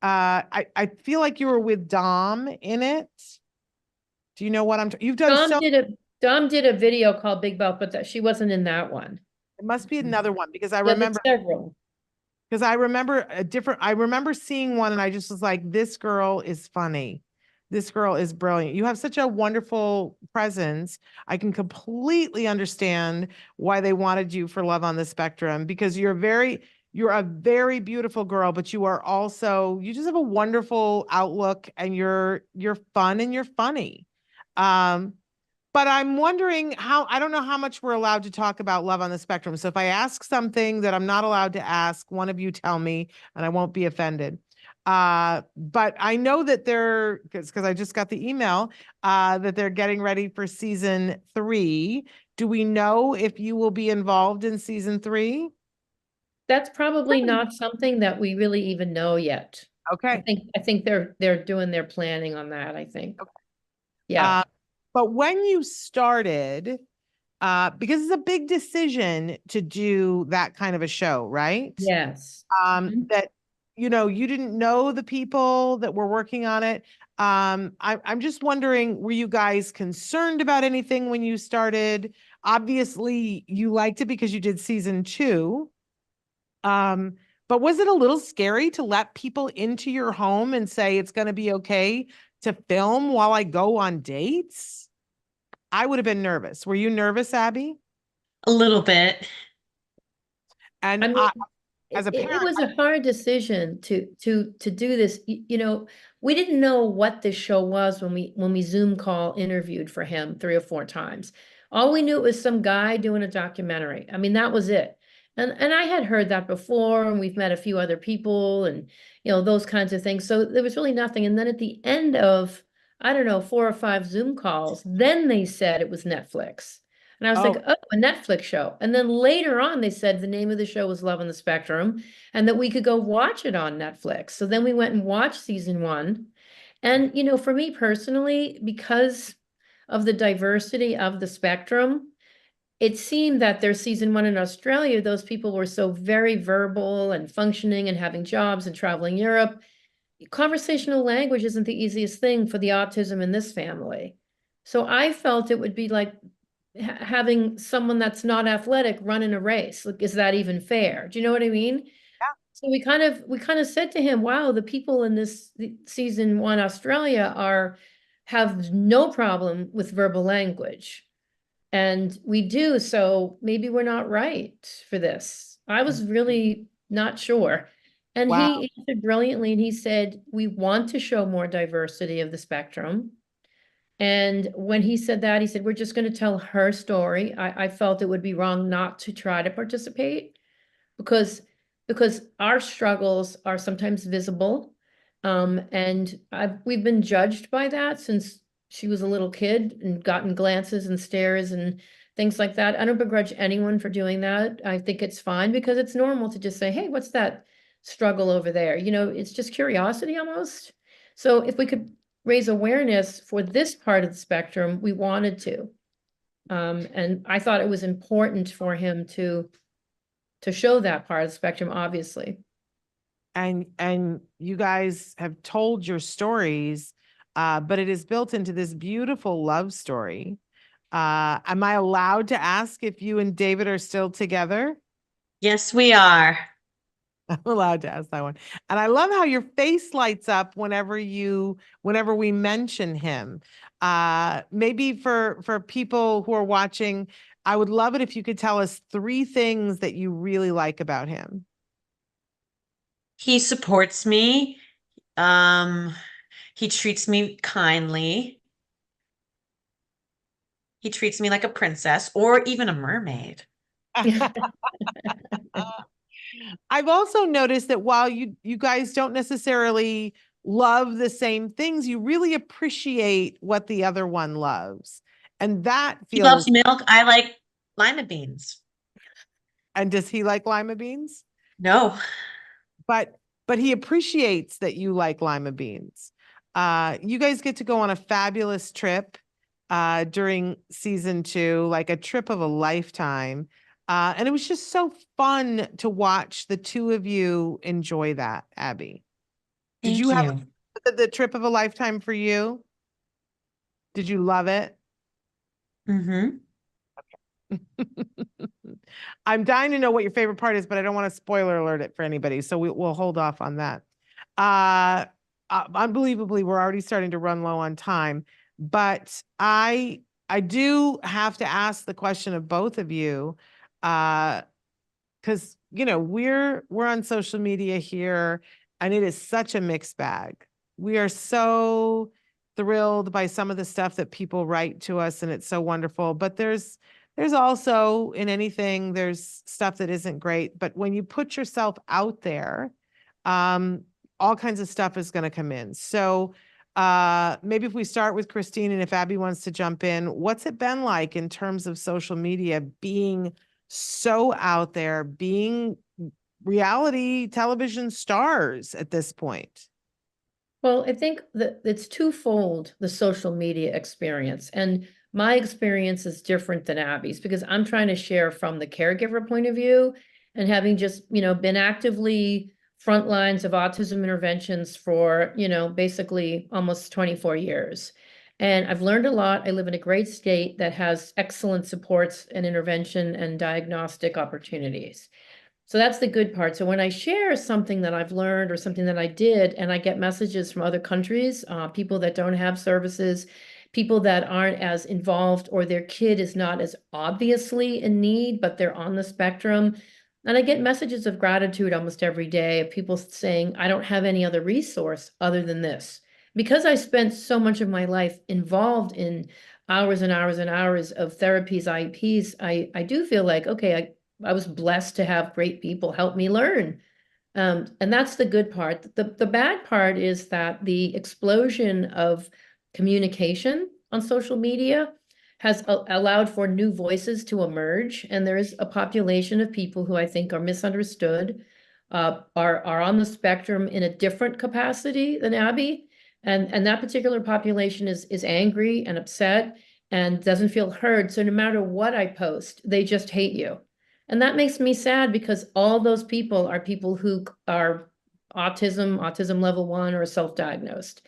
I feel like you were with Dom in it. Do you know what you've done Dom did a video called Big Mouth, but she wasn't in that one. It must be another one because I Yeah, remember several. Because I remember I remember seeing one and I just was like, this girl is funny. This girl is brilliant. You have such a wonderful presence. I can completely understand why they wanted you for Love on the Spectrum because you're a very beautiful girl, but you are also, you just have a wonderful outlook and you're fun and you're funny. But I'm wondering I don't know how much we're allowed to talk about Love on the Spectrum. So if I ask something that I'm not allowed to ask, one of you tell me and I won't be offended. But I know that because I just got the email, that they're getting ready for season 3. Do we know if you will be involved in season 3? That's probably not something that we really even know yet. Okay. I think they're doing their planning on that, I think. Okay. Yeah. But when you started, because it's a big decision to do that kind of a show, right? Yes. That, you didn't know the people that were working on it. I'm just wondering, were you guys concerned about anything when you started? Obviously, you liked it because you did season 2. But was it a little scary to let people into your home and say it's going to be okay to film while I go on dates? I would have been nervous. Were you nervous, Abby? A little bit. And I mean, as a parent, it was a hard decision to do this. We didn't know what this show was when we Zoom call interviewed for him 3 or 4 times. All we knew it was some guy doing a documentary. I mean, that was it. And I had heard that before, and we've met a few other people and those kinds of things. So there was really nothing. And then at the end of, I don't know, 4 or 5 Zoom calls, then they said it was Netflix. And I was like, oh, a Netflix show. And then later on, they said the name of the show was Love on the Spectrum and that we could go watch it on Netflix. So then we went and watched season 1. And, for me personally, because of the diversity of the spectrum, it seemed that their season 1 in Australia, those people were so very verbal and functioning and having jobs and traveling Europe. Conversational language isn't the easiest thing for the autism in this family. So I felt it would be like having someone that's not athletic run in a race. Like, is that even fair? Do you know what I mean? Yeah. So we kind of said to him, wow, the people in this season 1 Australia have no problem with verbal language. And we do, so maybe we're not right for this. I was really not sure. And wow. He answered brilliantly, and he said, we want to show more diversity of the spectrum. And when he said that, he said, we're just going to tell her story. I felt it would be wrong not to try to participate because our struggles are sometimes visible. And we've been judged by that since she was a little kid and gotten glances and stares and things like that. I don't begrudge anyone for doing that. I think it's fine because it's normal to just say, hey, what's that struggle over there? It's just curiosity almost. So if we could raise awareness for this part of the spectrum, we wanted to. And I thought it was important for him to show that part of the spectrum, obviously. And you guys have told your stories, but it is built into this beautiful love story. Am I allowed to ask if you and David are still together? Yes, we are. I'm allowed to ask that one. And I love how your face lights up whenever we mention him. Maybe for people who are watching, I would love it if you could tell us 3 things that you really like about him. He supports me. He treats me kindly. He treats me like a princess or even a mermaid. I've also noticed that while you guys don't necessarily love the same things, you really appreciate what the other one loves. And that feels... He loves milk. I like lima beans. And does he like lima beans? No. But he appreciates that you like lima beans. You guys get to go on a fabulous trip during season 2, like a trip of a lifetime. And it was just so fun to watch the two of you enjoy that, Abby. Did Thank you have you. the trip of a lifetime for you? Did you love it? Mm-hmm. I'm dying to know what your favorite part is, but I don't want to spoiler alert it for anybody. So we'll hold off on that. Unbelievably, we're already starting to run low on time, but I do have to ask the question of both of you, because we're on social media here, and it is such a mixed bag. We are so thrilled by some of the stuff that people write to us, and it's so wonderful. But there's also, in anything, there's stuff that isn't great. But when you put yourself out there, all kinds of stuff is going to come in. So maybe if we start with Christine, and if Abby wants to jump in, what's it been like in terms of social media, being so out there, being reality television stars at this point? Well, I think that it's twofold, the social media experience. And my experience is different than Abby's because I'm trying to share from the caregiver point of view, and having just, been actively front lines of autism interventions for, basically almost 24 years. And I've learned a lot. I live in a great state that has excellent supports and intervention and diagnostic opportunities. So that's the good part. So when I share something that I've learned or something that I did, and I get messages from other countries, people that don't have services, people that aren't as involved, or their kid is not as obviously in need, but they're on the spectrum. And I get messages of gratitude almost every day of people saying, I don't have any other resource other than this. Because I spent so much of my life involved in hours and hours and hours of therapies, IEPs, I do feel like, okay, I was blessed to have great people help me learn. And that's the good part. The bad part is that the explosion of communication on social media has allowed for new voices to emerge. And there is a population of people who I think are misunderstood, are on the spectrum in a different capacity than Abby. And that particular population is angry and upset and doesn't feel heard. So no matter what I post, they just hate you. And that makes me sad because all those people are people who are autism level 1 or self-diagnosed.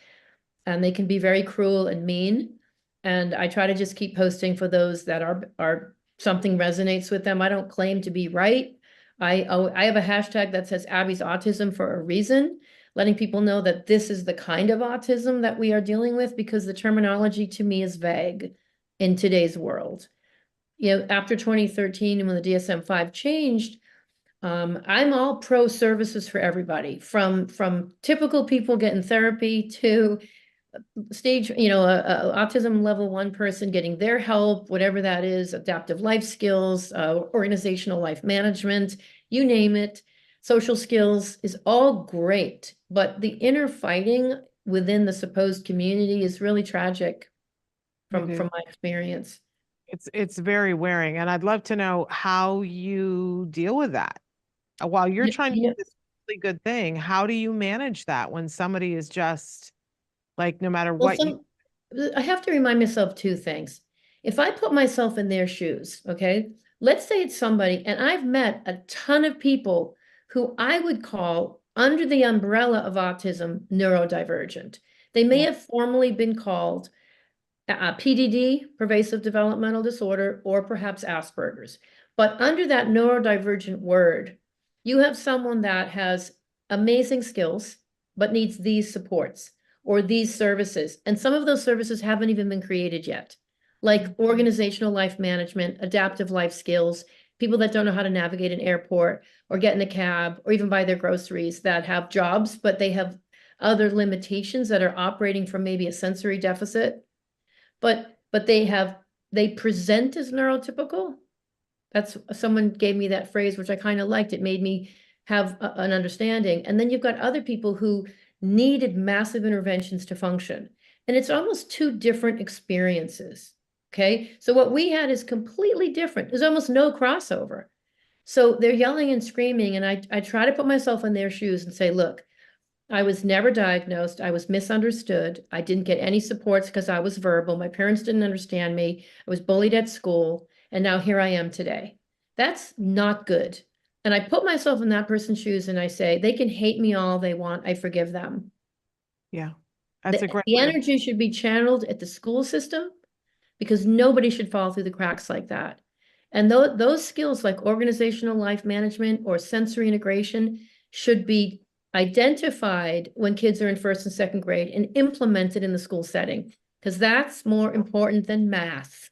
And they can be very cruel and mean. And I try to just keep posting for those that are something resonates with them. I don't claim to be right. I have a hashtag that says Abby's Autism for a reason, letting people know that this is the kind of autism that we are dealing with, because the terminology to me is vague in today's world. After 2013 and when the DSM-5 changed, I'm all pro services for everybody, from typical people getting therapy to stage, a autism level 1 person getting their help, whatever that is, adaptive life skills, organizational life management, you name it, social skills is all great. But the inner fighting within the supposed community is really tragic from my experience. It's very wearing, and I'd love to know how you deal with that. While you're trying to do this really good thing, how do you manage that when somebody is just like, no matter what I have to remind myself 2 things. If I put myself in their shoes, okay, let's say it's somebody, and I've met a ton of people who I would call, under the umbrella of autism, neurodivergent. They may have formally been called PDD, pervasive developmental disorder, or perhaps Asperger's. But under that neurodivergent word, you have someone that has amazing skills, but needs these supports or these services. And some of those services haven't even been created yet, like organizational life management, adaptive life skills, people that don't know how to navigate an airport or get in a cab or even buy their groceries, that have jobs, but they have other limitations that are operating from maybe a sensory deficit. But they present as neurotypical. That's, someone gave me that phrase, which I kind of liked. It made me have an understanding. And then you've got other people who needed massive interventions to function. And it's almost 2 different experiences. Okay. So what we had is completely different. There's almost no crossover. So they're yelling and screaming. And I try to put myself in their shoes and say, look, I was never diagnosed. I was misunderstood. I didn't get any supports because I was verbal. My parents didn't understand me. I was bullied at school. And now here I am today. That's not good. And I put myself in that person's shoes and I say, they can hate me all they want. I forgive them. Yeah. That's a great The way of- energy should be channeled at the school system because nobody should fall through the cracks like that. And those skills like organizational life management or sensory integration should be identified when kids are in first and second grade and implemented in the school setting, because that's more important than math.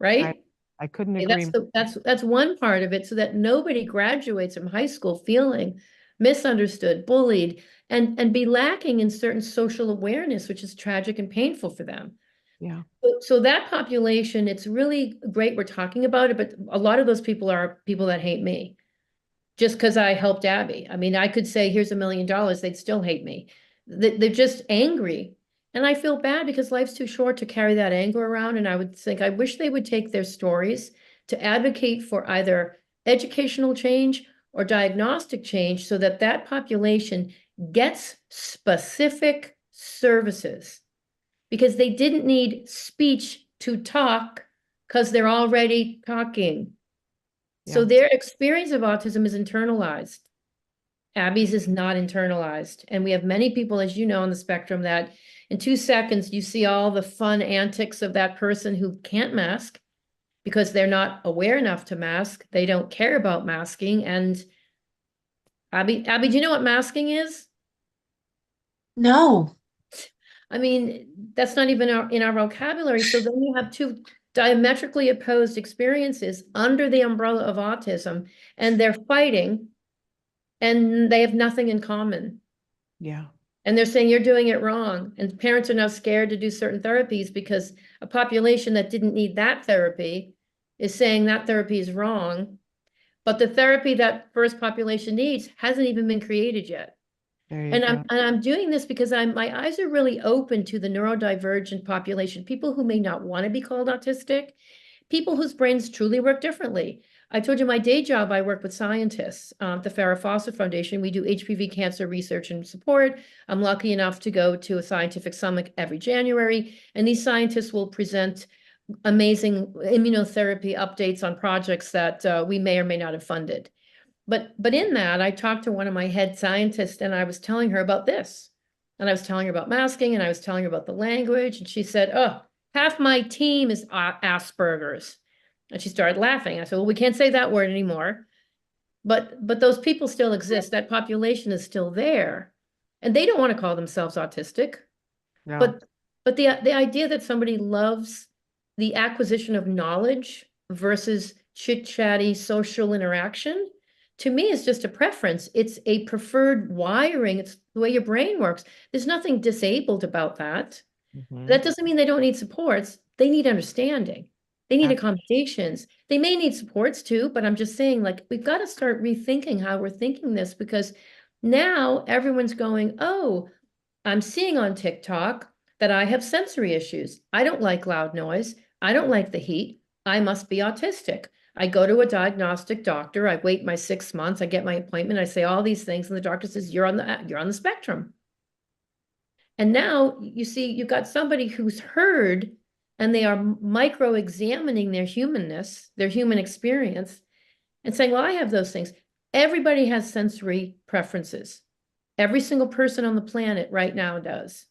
Right? I couldn't Okay, agree. that's one part of it, so that nobody graduates from high school feeling misunderstood, bullied, and be lacking in certain social awareness, which is tragic and painful for them. Yeah. So that population, it's really great we're talking about it, but a lot of those people are people that hate me just because I helped Abby. I mean, I could say, here's $1 million, they'd still hate me. They're just angry. And I feel bad because life's too short to carry that anger around. And I would think, I wish they would take their stories to advocate for either educational change or diagnostic change so that that population gets specific services, because they didn't need speech to talk because they're already talking. So Yeah. their experience of autism is internalized. Abby's is not internalized. And we have many people, as you know, on the spectrum that in 2 seconds, you see all the fun antics of that person who can't mask because they're not aware enough to mask. They don't care about masking. And Abby, do you know what masking is? No. I mean, that's not even in our vocabulary. So then you have two diametrically opposed experiences under the umbrella of autism, and they're fighting, and they have nothing in common. Yeah. And they're saying you're doing it wrong. And parents are now scared to do certain therapies because a population that didn't need that therapy is saying that therapy is wrong. But the therapy that first population needs hasn't even been created yet. There you And go. I'm doing this because my eyes are really open to the neurodivergent population, people who may not want to be called autistic, people whose brains truly work differently. I told you my day job, I work with scientists, the Farrah Fawcett Foundation. We do HPV cancer research and support. I'm lucky enough to go to a scientific summit every January, and these scientists will present amazing immunotherapy updates on projects that we may or may not have funded. But in that, I talked to one of my head scientists and I was telling her about this. And I was telling her about masking and I was telling her about the language. And she said, oh, half my team is Asperger's. And she started laughing. I said, well, we can't say that word anymore. But those people still exist. That population is still there. And they don't want to call themselves autistic. No. But the idea that somebody loves the acquisition of knowledge versus chit-chatty social interaction, to me, is just a preference. It's a preferred wiring. It's the way your brain works. There's nothing disabled about that. Mhm. That doesn't mean they don't need supports. They need understanding. They need accommodations. They may need supports too, but I'm just saying, like, we've got to start rethinking how we're thinking this, because now everyone's going, oh, I'm seeing on TikTok that I have sensory issues. I don't like loud noise. I don't like the heat. I must be autistic. I go to a diagnostic doctor. I wait my 6 months. I get my appointment. I say all these things, and the doctor says, you're on the spectrum. And now you see, you've got somebody who's heard, and they are micro-examining their humanness, their human experience, and saying, well, I have those things. Everybody has sensory preferences. Every single person on the planet right now does.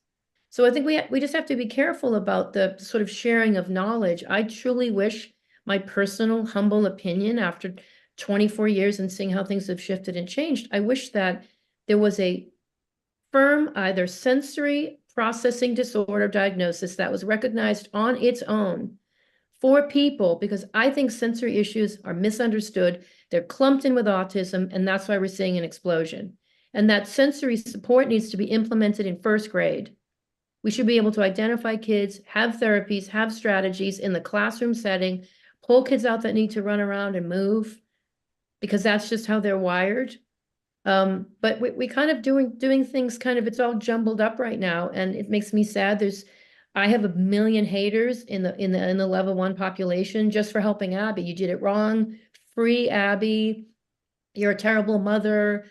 So I think we just have to be careful about the sort of sharing of knowledge. I truly wish, my personal humble opinion after 24 years and seeing how things have shifted and changed, I wish that there was a firm either sensory processing disorder diagnosis that was recognized on its own for people, because I think sensory issues are misunderstood. They're clumped in with autism, and that's why we're seeing an explosion. And that sensory support needs to be implemented in first grade. We should be able to identify kids, have therapies, have strategies in the classroom setting, pull kids out that need to run around and move, because that's just how they're wired. But we kind of doing things kind of, it's all jumbled up right now, and it makes me sad. I have 1 million haters in the level 1 population just for helping Abby. You did it wrong. Free Abby. You're a terrible mother.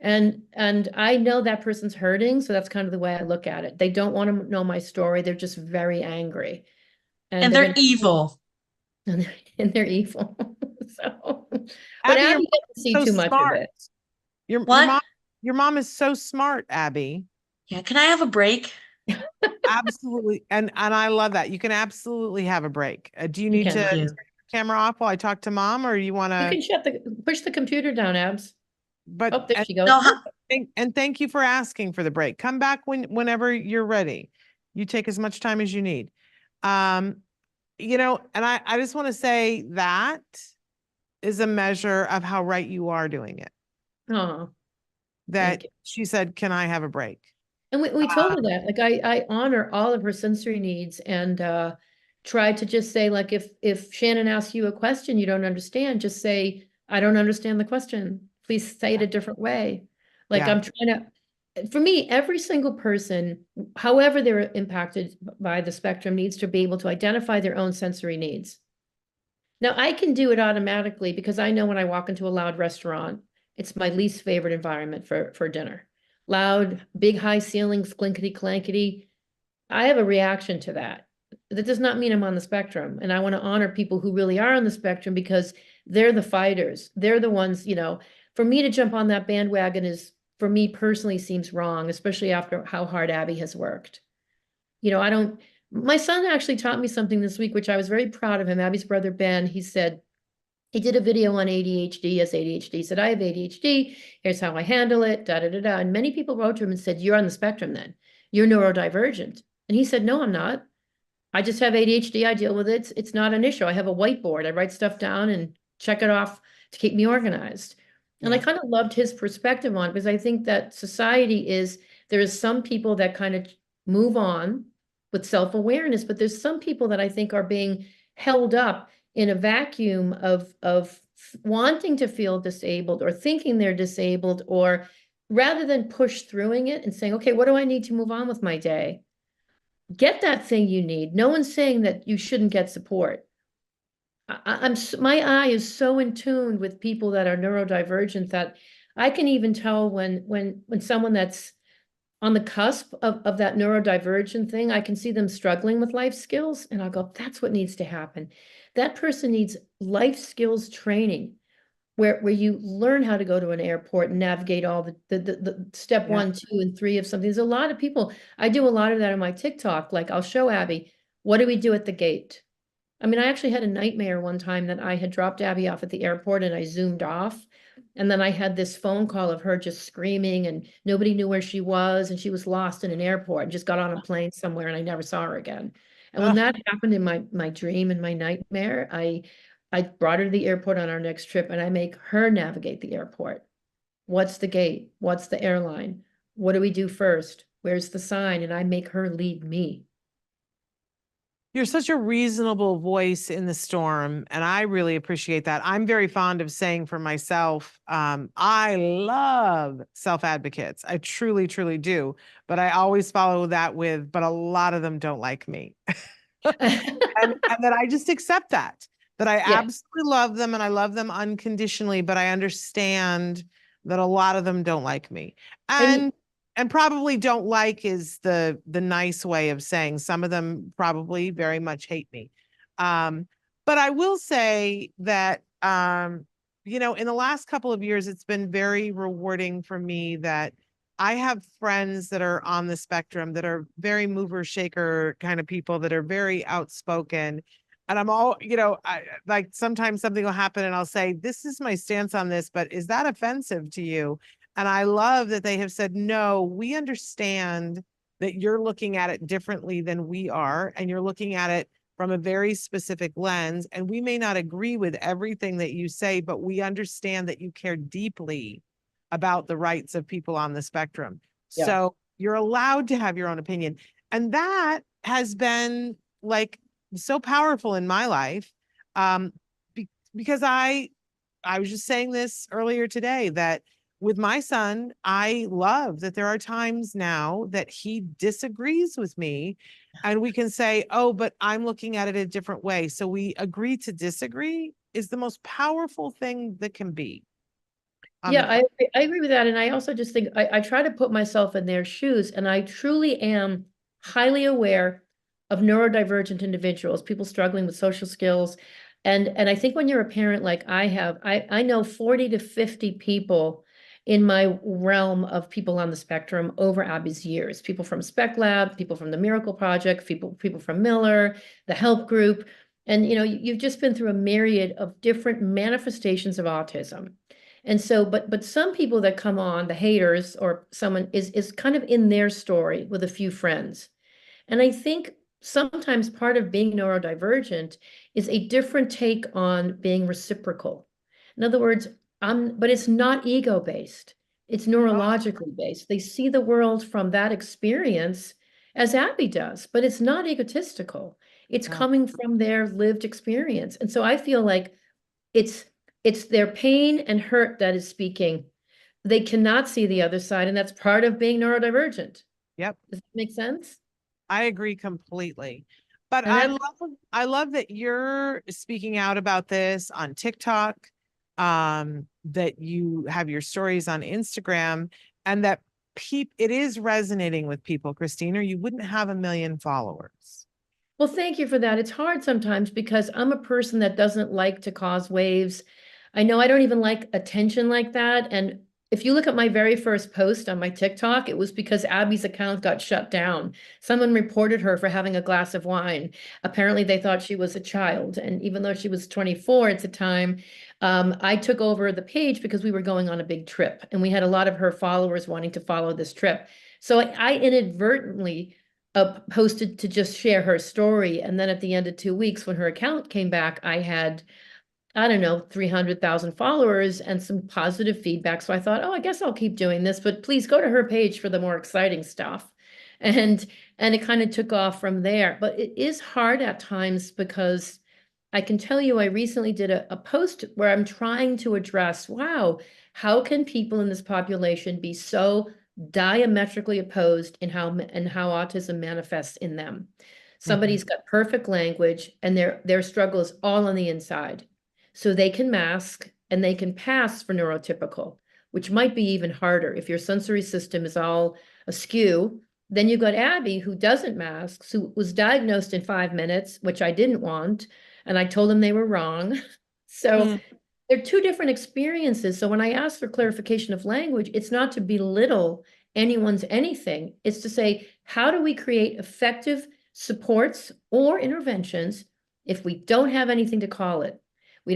And I know that person's hurting, so that's kind of the way I look at it. They don't want to know my story. They're just very angry. And they're they're evil. and they're evil. So, but Abby, Abby your mom doesn't is see so too much of smart. it. What? Your mom is so smart, Abby. Yeah, can I have a break? Absolutely. And I love that. You can absolutely have a break. Do you You need can. to Thank turn you. your camera off while I talk to mom, or you want You to? can push the computer down, Abs. But Oh, there she goes. No, thank you for asking for the break. Come back whenever you're ready. You take as much time as you need. Um, and I just want to say that is a measure of how right you are doing it. Oh, That thank you. she said, "Can I have a break?" And we told her that. Like I honor all of her sensory needs and try to just say, like, if Shannon asks you a question you don't understand, just say, I don't understand the question. Please say it a different way. Like Yeah. I'm trying to, for me, every single person, however they're impacted by the spectrum, needs to be able to identify their own sensory needs. Now I can do it automatically because I know when I walk into a loud restaurant, it's my least favorite environment for dinner. Loud, big high ceilings, clinkety clankety. I have a reaction to that. That does not mean I'm on the spectrum. And I want to honor people who really are on the spectrum because they're the fighters. They're the ones, for me to jump on that bandwagon is, for me personally, seems wrong, especially after how hard Abby has worked. I don't, my son actually taught me something this week, which I was very proud of him. Abby's brother, Ben, he said, he did a video on ADHD, as ADHD. He said, I have ADHD. Here's how I handle it, da, da, da, da. And many people wrote to him and said, you're on the spectrum then. You're neurodivergent. And he said, no, I'm not. I just have ADHD. I deal with it. It's not an issue. I have a whiteboard. I write stuff down and check it off to keep me organized. And I kind of loved his perspective on it because I think that there is some people that kind of move on with self-awareness, but there's some people that I think are being held up in a vacuum of wanting to feel disabled or thinking they're disabled, or rather than push throughing it and saying, okay, what do I need to move on with my day? Get that thing you need. No one's saying that you shouldn't get support. My eye is so in tune with people that are neurodivergent that I can even tell when someone that's on the cusp of that neurodivergent thing, I can see them struggling with life skills, and I'll go, that's what needs to happen. That person needs life skills training where you learn how to go to an airport and navigate all the step 1, 2, and 3 of something. There's a lot of people. I do a lot of that on my TikTok. Like I'll show Abby, what do we do at the gate? I mean, I actually had a nightmare one time that I had dropped Abby off at the airport and I zoomed off. And then I had this phone call of her just screaming and nobody knew where she was. And she was lost in an airport and just got on a plane somewhere and I never saw her again. And when that happened in my dream and my nightmare, I brought her to the airport on our next trip and I make her navigate the airport. What's the gate? What's the airline? What do we do first? Where's the sign? And I make her lead me. You're such a reasonable voice in the storm, and I really appreciate that. I'm very fond of saying for myself, I love self-advocates. I truly, truly do. But I always follow that with, but a lot of them don't like me. and that I just accept that I absolutely love them and I love them unconditionally, but I understand that a lot of them don't like me. And probably don't like is the nice way of saying. Some of them probably very much hate me. But I will say that, in the last couple of years, it's been very rewarding for me that I have friends that are on the spectrum that are very mover shaker kind of people that are very outspoken. And I'm all, like sometimes something will happen and I'll say, this is my stance on this, but is that offensive to you? And I love that they have said, no, we understand that you're looking at it differently than we are. And you're looking at it from a very specific lens. And we may not agree with everything that you say, but we understand that you care deeply about the rights of people on the spectrum. Yeah. So you're allowed to have your own opinion. And that has been like so powerful in my life. Because I was just saying this earlier today that with my son, I love that there are times now that he disagrees with me and we can say, oh, but I'm looking at it a different way. So we agree to disagree is the most powerful thing that can be. on the Yeah, I agree with that. And I also just think I try to put myself in their shoes, and I truly am highly aware of neurodivergent individuals, people struggling with social skills. And I think when you're a parent like I have, I know 40 to 50 people in my realm of people on the spectrum over Abby's years, people from Spec Lab, people from the Miracle Project, people from Miller, the Help Group. And you've just been through a myriad of different manifestations of autism. And so, but some people that come on, the haters or someone is kind of in their story with a few friends. And I think sometimes part of being neurodivergent is a different take on being reciprocal. In other words, but it's not ego-based. It's neurologically based. They see the world from that experience as Abby does, but it's not egotistical. It's coming from their lived experience. And so I feel like it's it's their pain and hurt that is speaking. They cannot see the other side, and that's part of being neurodivergent. Yep. Does that make sense? I agree completely. But And I love that you're speaking out about this on TikTok, that you have your stories on Instagram, and that it is resonating with people, Christine, or you wouldn't have a million followers. well, thank you for that. It's hard sometimes because I'm a person that doesn't like to cause waves. I know I don't even like attention like that. And if you look at my very first post on my TikTok, it was because Abby's account got shut down. Someone reported her for having a glass of wine. Apparently, they thought she was a child. And even though she was 24 at the time, I took over the page because we were going on a big trip and we had a lot of her followers wanting to follow this trip. So I inadvertently posted to just share her story. And then at the end of 2 weeks, when her account came back, I had, I don't know, 300,000 followers and some positive feedback. So I thought, oh, I guess I'll keep doing this, but please go to her page for the more exciting stuff. And it kind of took off from there. But it is hard at times because I can tell you, I recently did a post where I'm trying to address, wow, how can people in this population be so diametrically opposed in how autism manifests in them? Somebody's got perfect language and their struggle is all on the inside. So they can mask and they can pass for neurotypical, which might be even harder. If your sensory system is all askew, then you've got Abby who doesn't mask, who was diagnosed in 5 minutes, which I didn't want. And I told them they were wrong. So they're two different experiences. So when I ask for clarification of language, it's not to belittle anyone's anything. It's to say, how do we create effective supports or interventions if we don't have anything to call it? We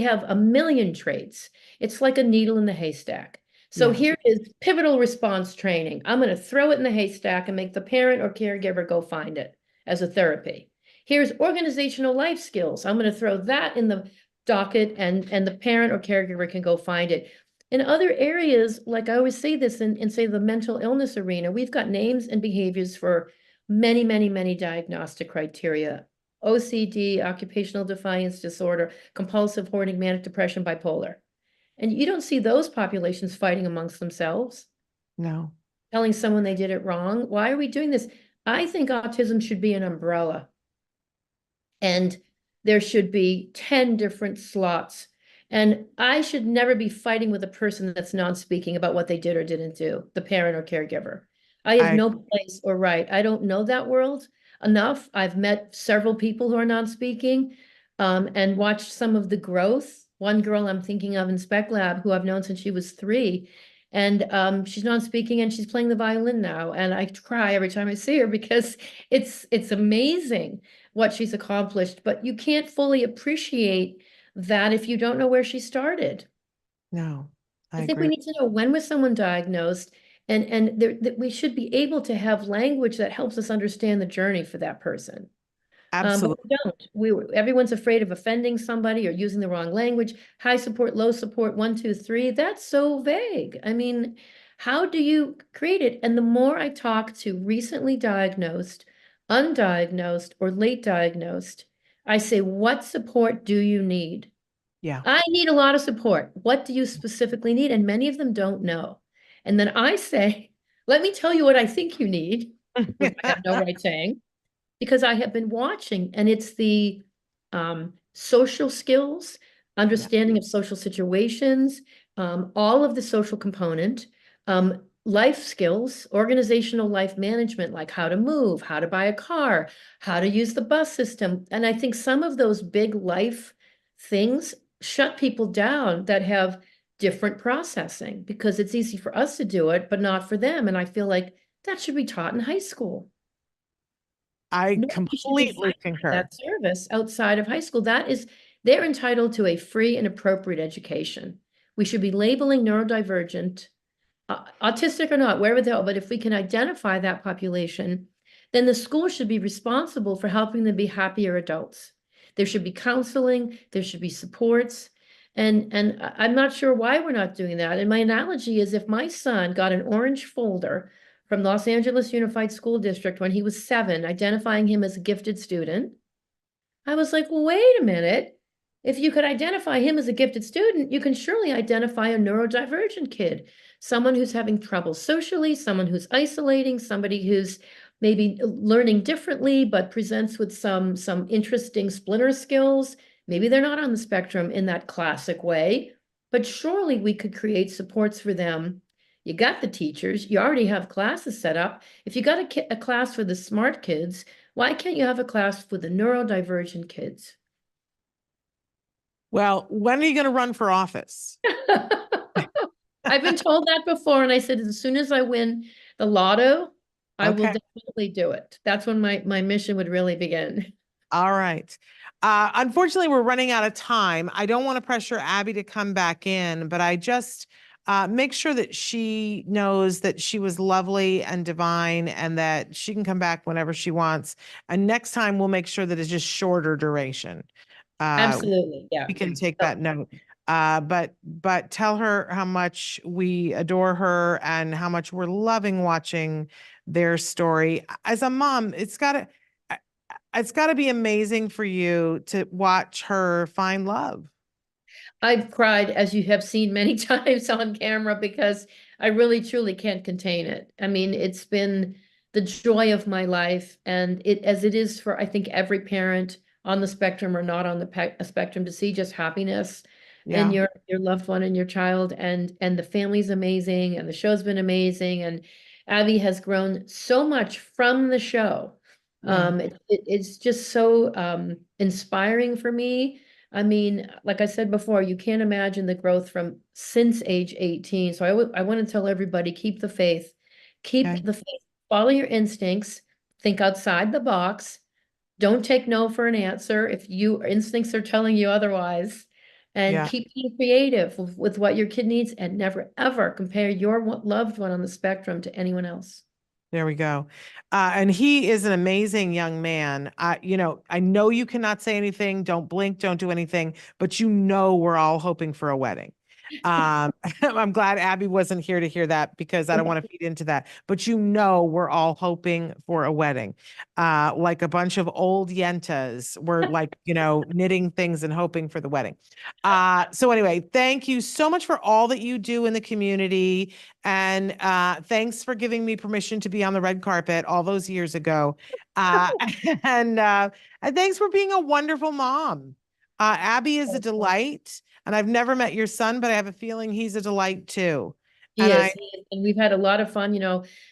have a million traits. It's like a needle in the haystack. So here is pivotal response training. I'm going to throw it in the haystack and make the parent or caregiver go find it as a therapy. Here's organizational life skills. I'm going to throw that in the docket and the parent or caregiver can go find it. In other areas, like I always say this in say the mental illness arena, we've got names and behaviors for many, many, many diagnostic criteria. OCD, occupational defiance disorder, compulsive hoarding, manic depression, bipolar. And you don't see those populations fighting amongst themselves. No. Telling someone they did it wrong. Why are we doing this? I think autism should be an umbrella. And there should be 10 different slots. And I should never be fighting with a person that's non-speaking about what they did or didn't do, the parent or caregiver. I have no place or right. I don't know that world enough. I've met several people who are non-speaking and watched some of the growth. One girl I'm thinking of in Spec Lab, who I've known since she was 3, and she's non-speaking and she's playing the violin now. And I cry every time I see her because it's amazing what she's accomplished, but you can't fully appreciate that if you don't know where she started. No, I think we need to know when was someone diagnosed, and we should be able to have language that helps us understand the journey for that person. Absolutely. But we don't. Everyone's afraid of offending somebody or using the wrong language. High support, low support, 1, 2, 3. That's so vague. I mean, how do you create it? And the more I talk to recently diagnosed, undiagnosed, or late diagnosed, I say, what support do you need? Yeah. I need a lot of support. What do you specifically need? And many of them don't know. And then I say, let me tell you what I think you need, which I have no right saying, because I have been watching, and it's the social skills, understanding of social situations, all of the social component, life skills, organizational life management, like how to move, how to buy a car, how to use the bus system. And I think some of those big life things shut people down that have different processing, because it's easy for us to do it, but not for them. And I feel like that should be taught in high school. I Nobody should be completely funding concur. that service outside of high school. They're entitled to a free and appropriate education. We should be labeling neurodivergent, autistic or not, wherever they are, but if we can identify that population, then the school should be responsible for helping them be happier adults. There should be counseling, there should be supports. And I'm not sure why we're not doing that. And my analogy is, if my son got an orange folder from Los Angeles Unified School District when he was 7, identifying him as a gifted student, I was like, well, wait a minute. If you could identify him as a gifted student, you can surely identify a neurodivergent kid, someone who's having trouble socially, someone who's isolating, somebody who's maybe learning differently, but presents with some interesting splinter skills. Maybe they're not on the spectrum in that classic way, but surely we could create supports for them. You got the teachers, you already have classes set up. If you got a class for the smart kids, why can't you have a class for the neurodivergent kids? Well, when are you going to run for office? I've been told that before, and I said, as soon as I win the lotto, I will definitely do it. That's when my mission would really begin. All right. Unfortunately, we're running out of time. I don't want to pressure Abby to come back in, but I just make sure that she knows that she was lovely and divine and that she can come back whenever she wants. And next time we'll make sure that it's just shorter duration. Absolutely. Yeah. We can take that note. But tell her how much we adore her and how much we're loving watching their story. As a mom, it's gotta be amazing for you to watch her find love. I've cried, as you have seen many times on camera, because I really truly can't contain it. I mean, it's been the joy of my life, and as it is for, I think, every parent on the spectrum or not on the spectrum, to see just happiness in your loved one and your child, and the family's amazing, and the show's been amazing, and Abby has grown so much from the show. It's just so inspiring for me. I mean, like I said before, you can't imagine the growth from since age 18. So I want to tell everybody, keep the faith, follow your instincts, think outside the box. Don't take no for an answer if your instincts are telling you otherwise, and keep being creative with what your kid needs, and never, ever compare your loved one on the spectrum to anyone else. There we go. And he is an amazing young man. I know you cannot say anything. Don't blink, don't do anything, but we're all hoping for a wedding. I'm glad Abby wasn't here to hear that, because I don't want to feed into that, but we're all hoping for a wedding. Like a bunch of old yentas, we're like, knitting things and hoping for the wedding. So anyway, thank you so much for all that you do in the community. And thanks for giving me permission to be on the red carpet all those years ago. And thanks for being a wonderful mom. Abby is a delight, and I've never met your son, but I have a feeling he's a delight too. He is, and we've had a lot of fun,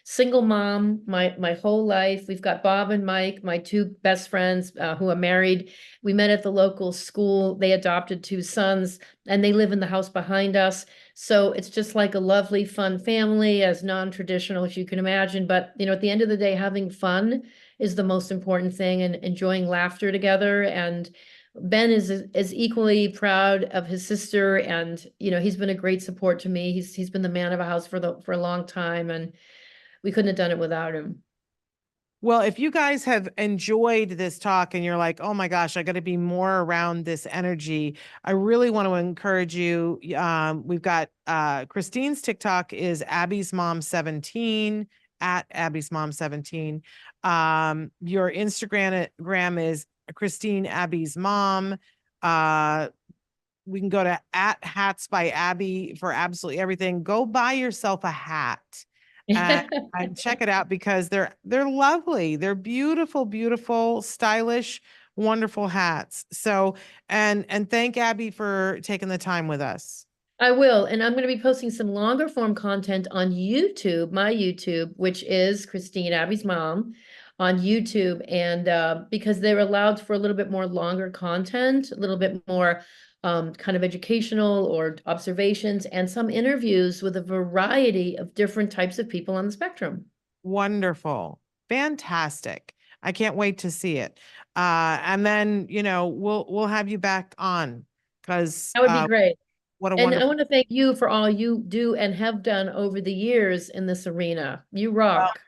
single mom, my whole life. We've got Bob and Mike, my two best friends who are married. We met at the local school. They adopted 2 sons, and they live in the house behind us. So it's just like a lovely, fun family, as non-traditional as you can imagine. But, at the end of the day, having fun is the most important thing, and enjoying laughter together. And Ben is equally proud of his sister, and he's been a great support to me. He's been the man of a house for a long time, and we couldn't have done it without him. Well, if you guys have enjoyed this talk and you're like, oh my gosh, I got to be more around this energy, I really want to encourage you. We've got Christine's TikTok is Abby's Mom 17, at Abby's Mom 17. Your Instagram is Christine Abby's Mom. We can go to at Hats by Abby for absolutely everything. Go buy yourself a hat and check it out, because they're lovely. They're beautiful, beautiful, stylish, wonderful hats. So, and thank Abby for taking the time with us. I will. And I'm going to be posting some longer form content on YouTube, my YouTube, which is Christine Abbey's mom on YouTube. And because they're allowed for a little bit more longer content, a little bit more kind of educational or observations, and some interviews with a variety of different types of people on the spectrum. Wonderful. Fantastic. I can't wait to see it. And then, we'll have you back on because That would be great. what a And I wonderful. want to thank you for all you do and have done over the years in this arena. You Well, rock.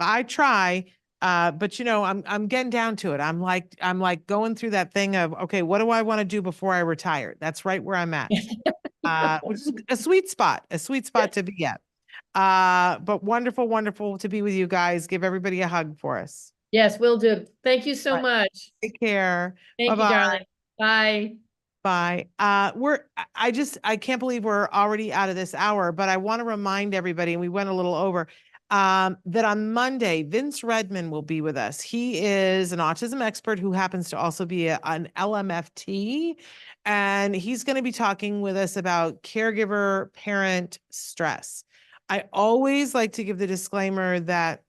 I try, but I'm getting down to it. I'm like going through that thing of, okay, what do I want to do before I retire? That's right where I'm at. Which is a sweet spot to be at. But wonderful, wonderful to be with you guys. Give everybody a hug for us. Yes, will do. Thank you so Right. much. Take care. Thank you, Bye-bye. darling. Bye. Bye. I can't believe we're already out of this hour, but I want to remind everybody, and we went a little over, that on Monday, Vince Redmond will be with us. He is an autism expert who happens to also be an LMFT, and he's going to be talking with us about caregiver parent stress. I always like to give the disclaimer that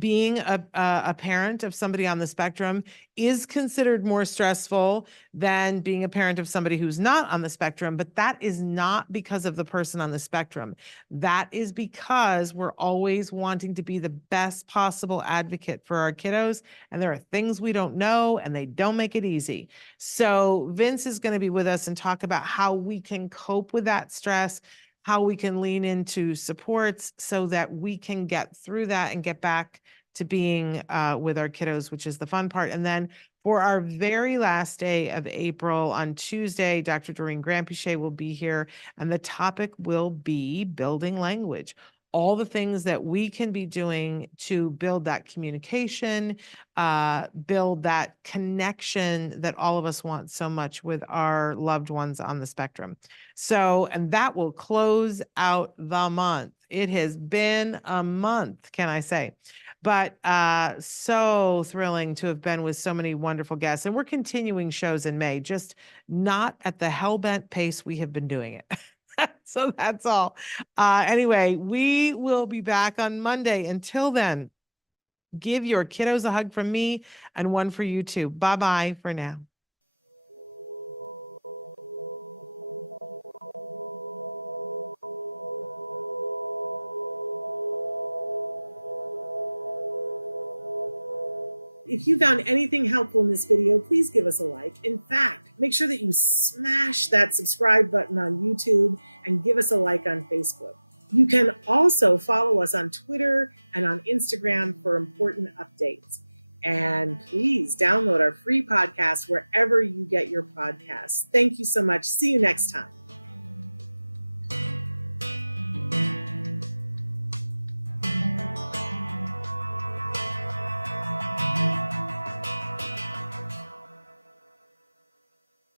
being a parent of somebody on the spectrum is considered more stressful than being a parent of somebody who's not on the spectrum, but that is not because of the person on the spectrum. That is because we're always wanting to be the best possible advocate for our kiddos, and there are things we don't know, and they don't make it easy. So Vince is going to be with us and talk about how we can cope with that stress, how we can lean into supports so that we can get through that and get back to being with our kiddos, which is the fun part. And then for our very last day of April on Tuesday, Dr. Doreen Grampuchet will be here, and the topic will be building language. All the things that we can be doing to build that communication, build that connection that all of us want so much with our loved ones on the spectrum. So, and that will close out the month. It has been a month, can I say? But so thrilling to have been with so many wonderful guests. And we're continuing shows in May, just not at the hell-bent pace we have been doing it. So that's all. Anyway, we will be back on Monday. Until then, give your kiddos a hug from me and one for you too. Bye-bye for now. If you found anything helpful in this video, please give us a like. In fact, make sure that you smash that subscribe button on YouTube and give us a like on Facebook. You can also follow us on Twitter and on Instagram for important updates. And please download our free podcast wherever you get your podcasts. Thank you so much. See you next time.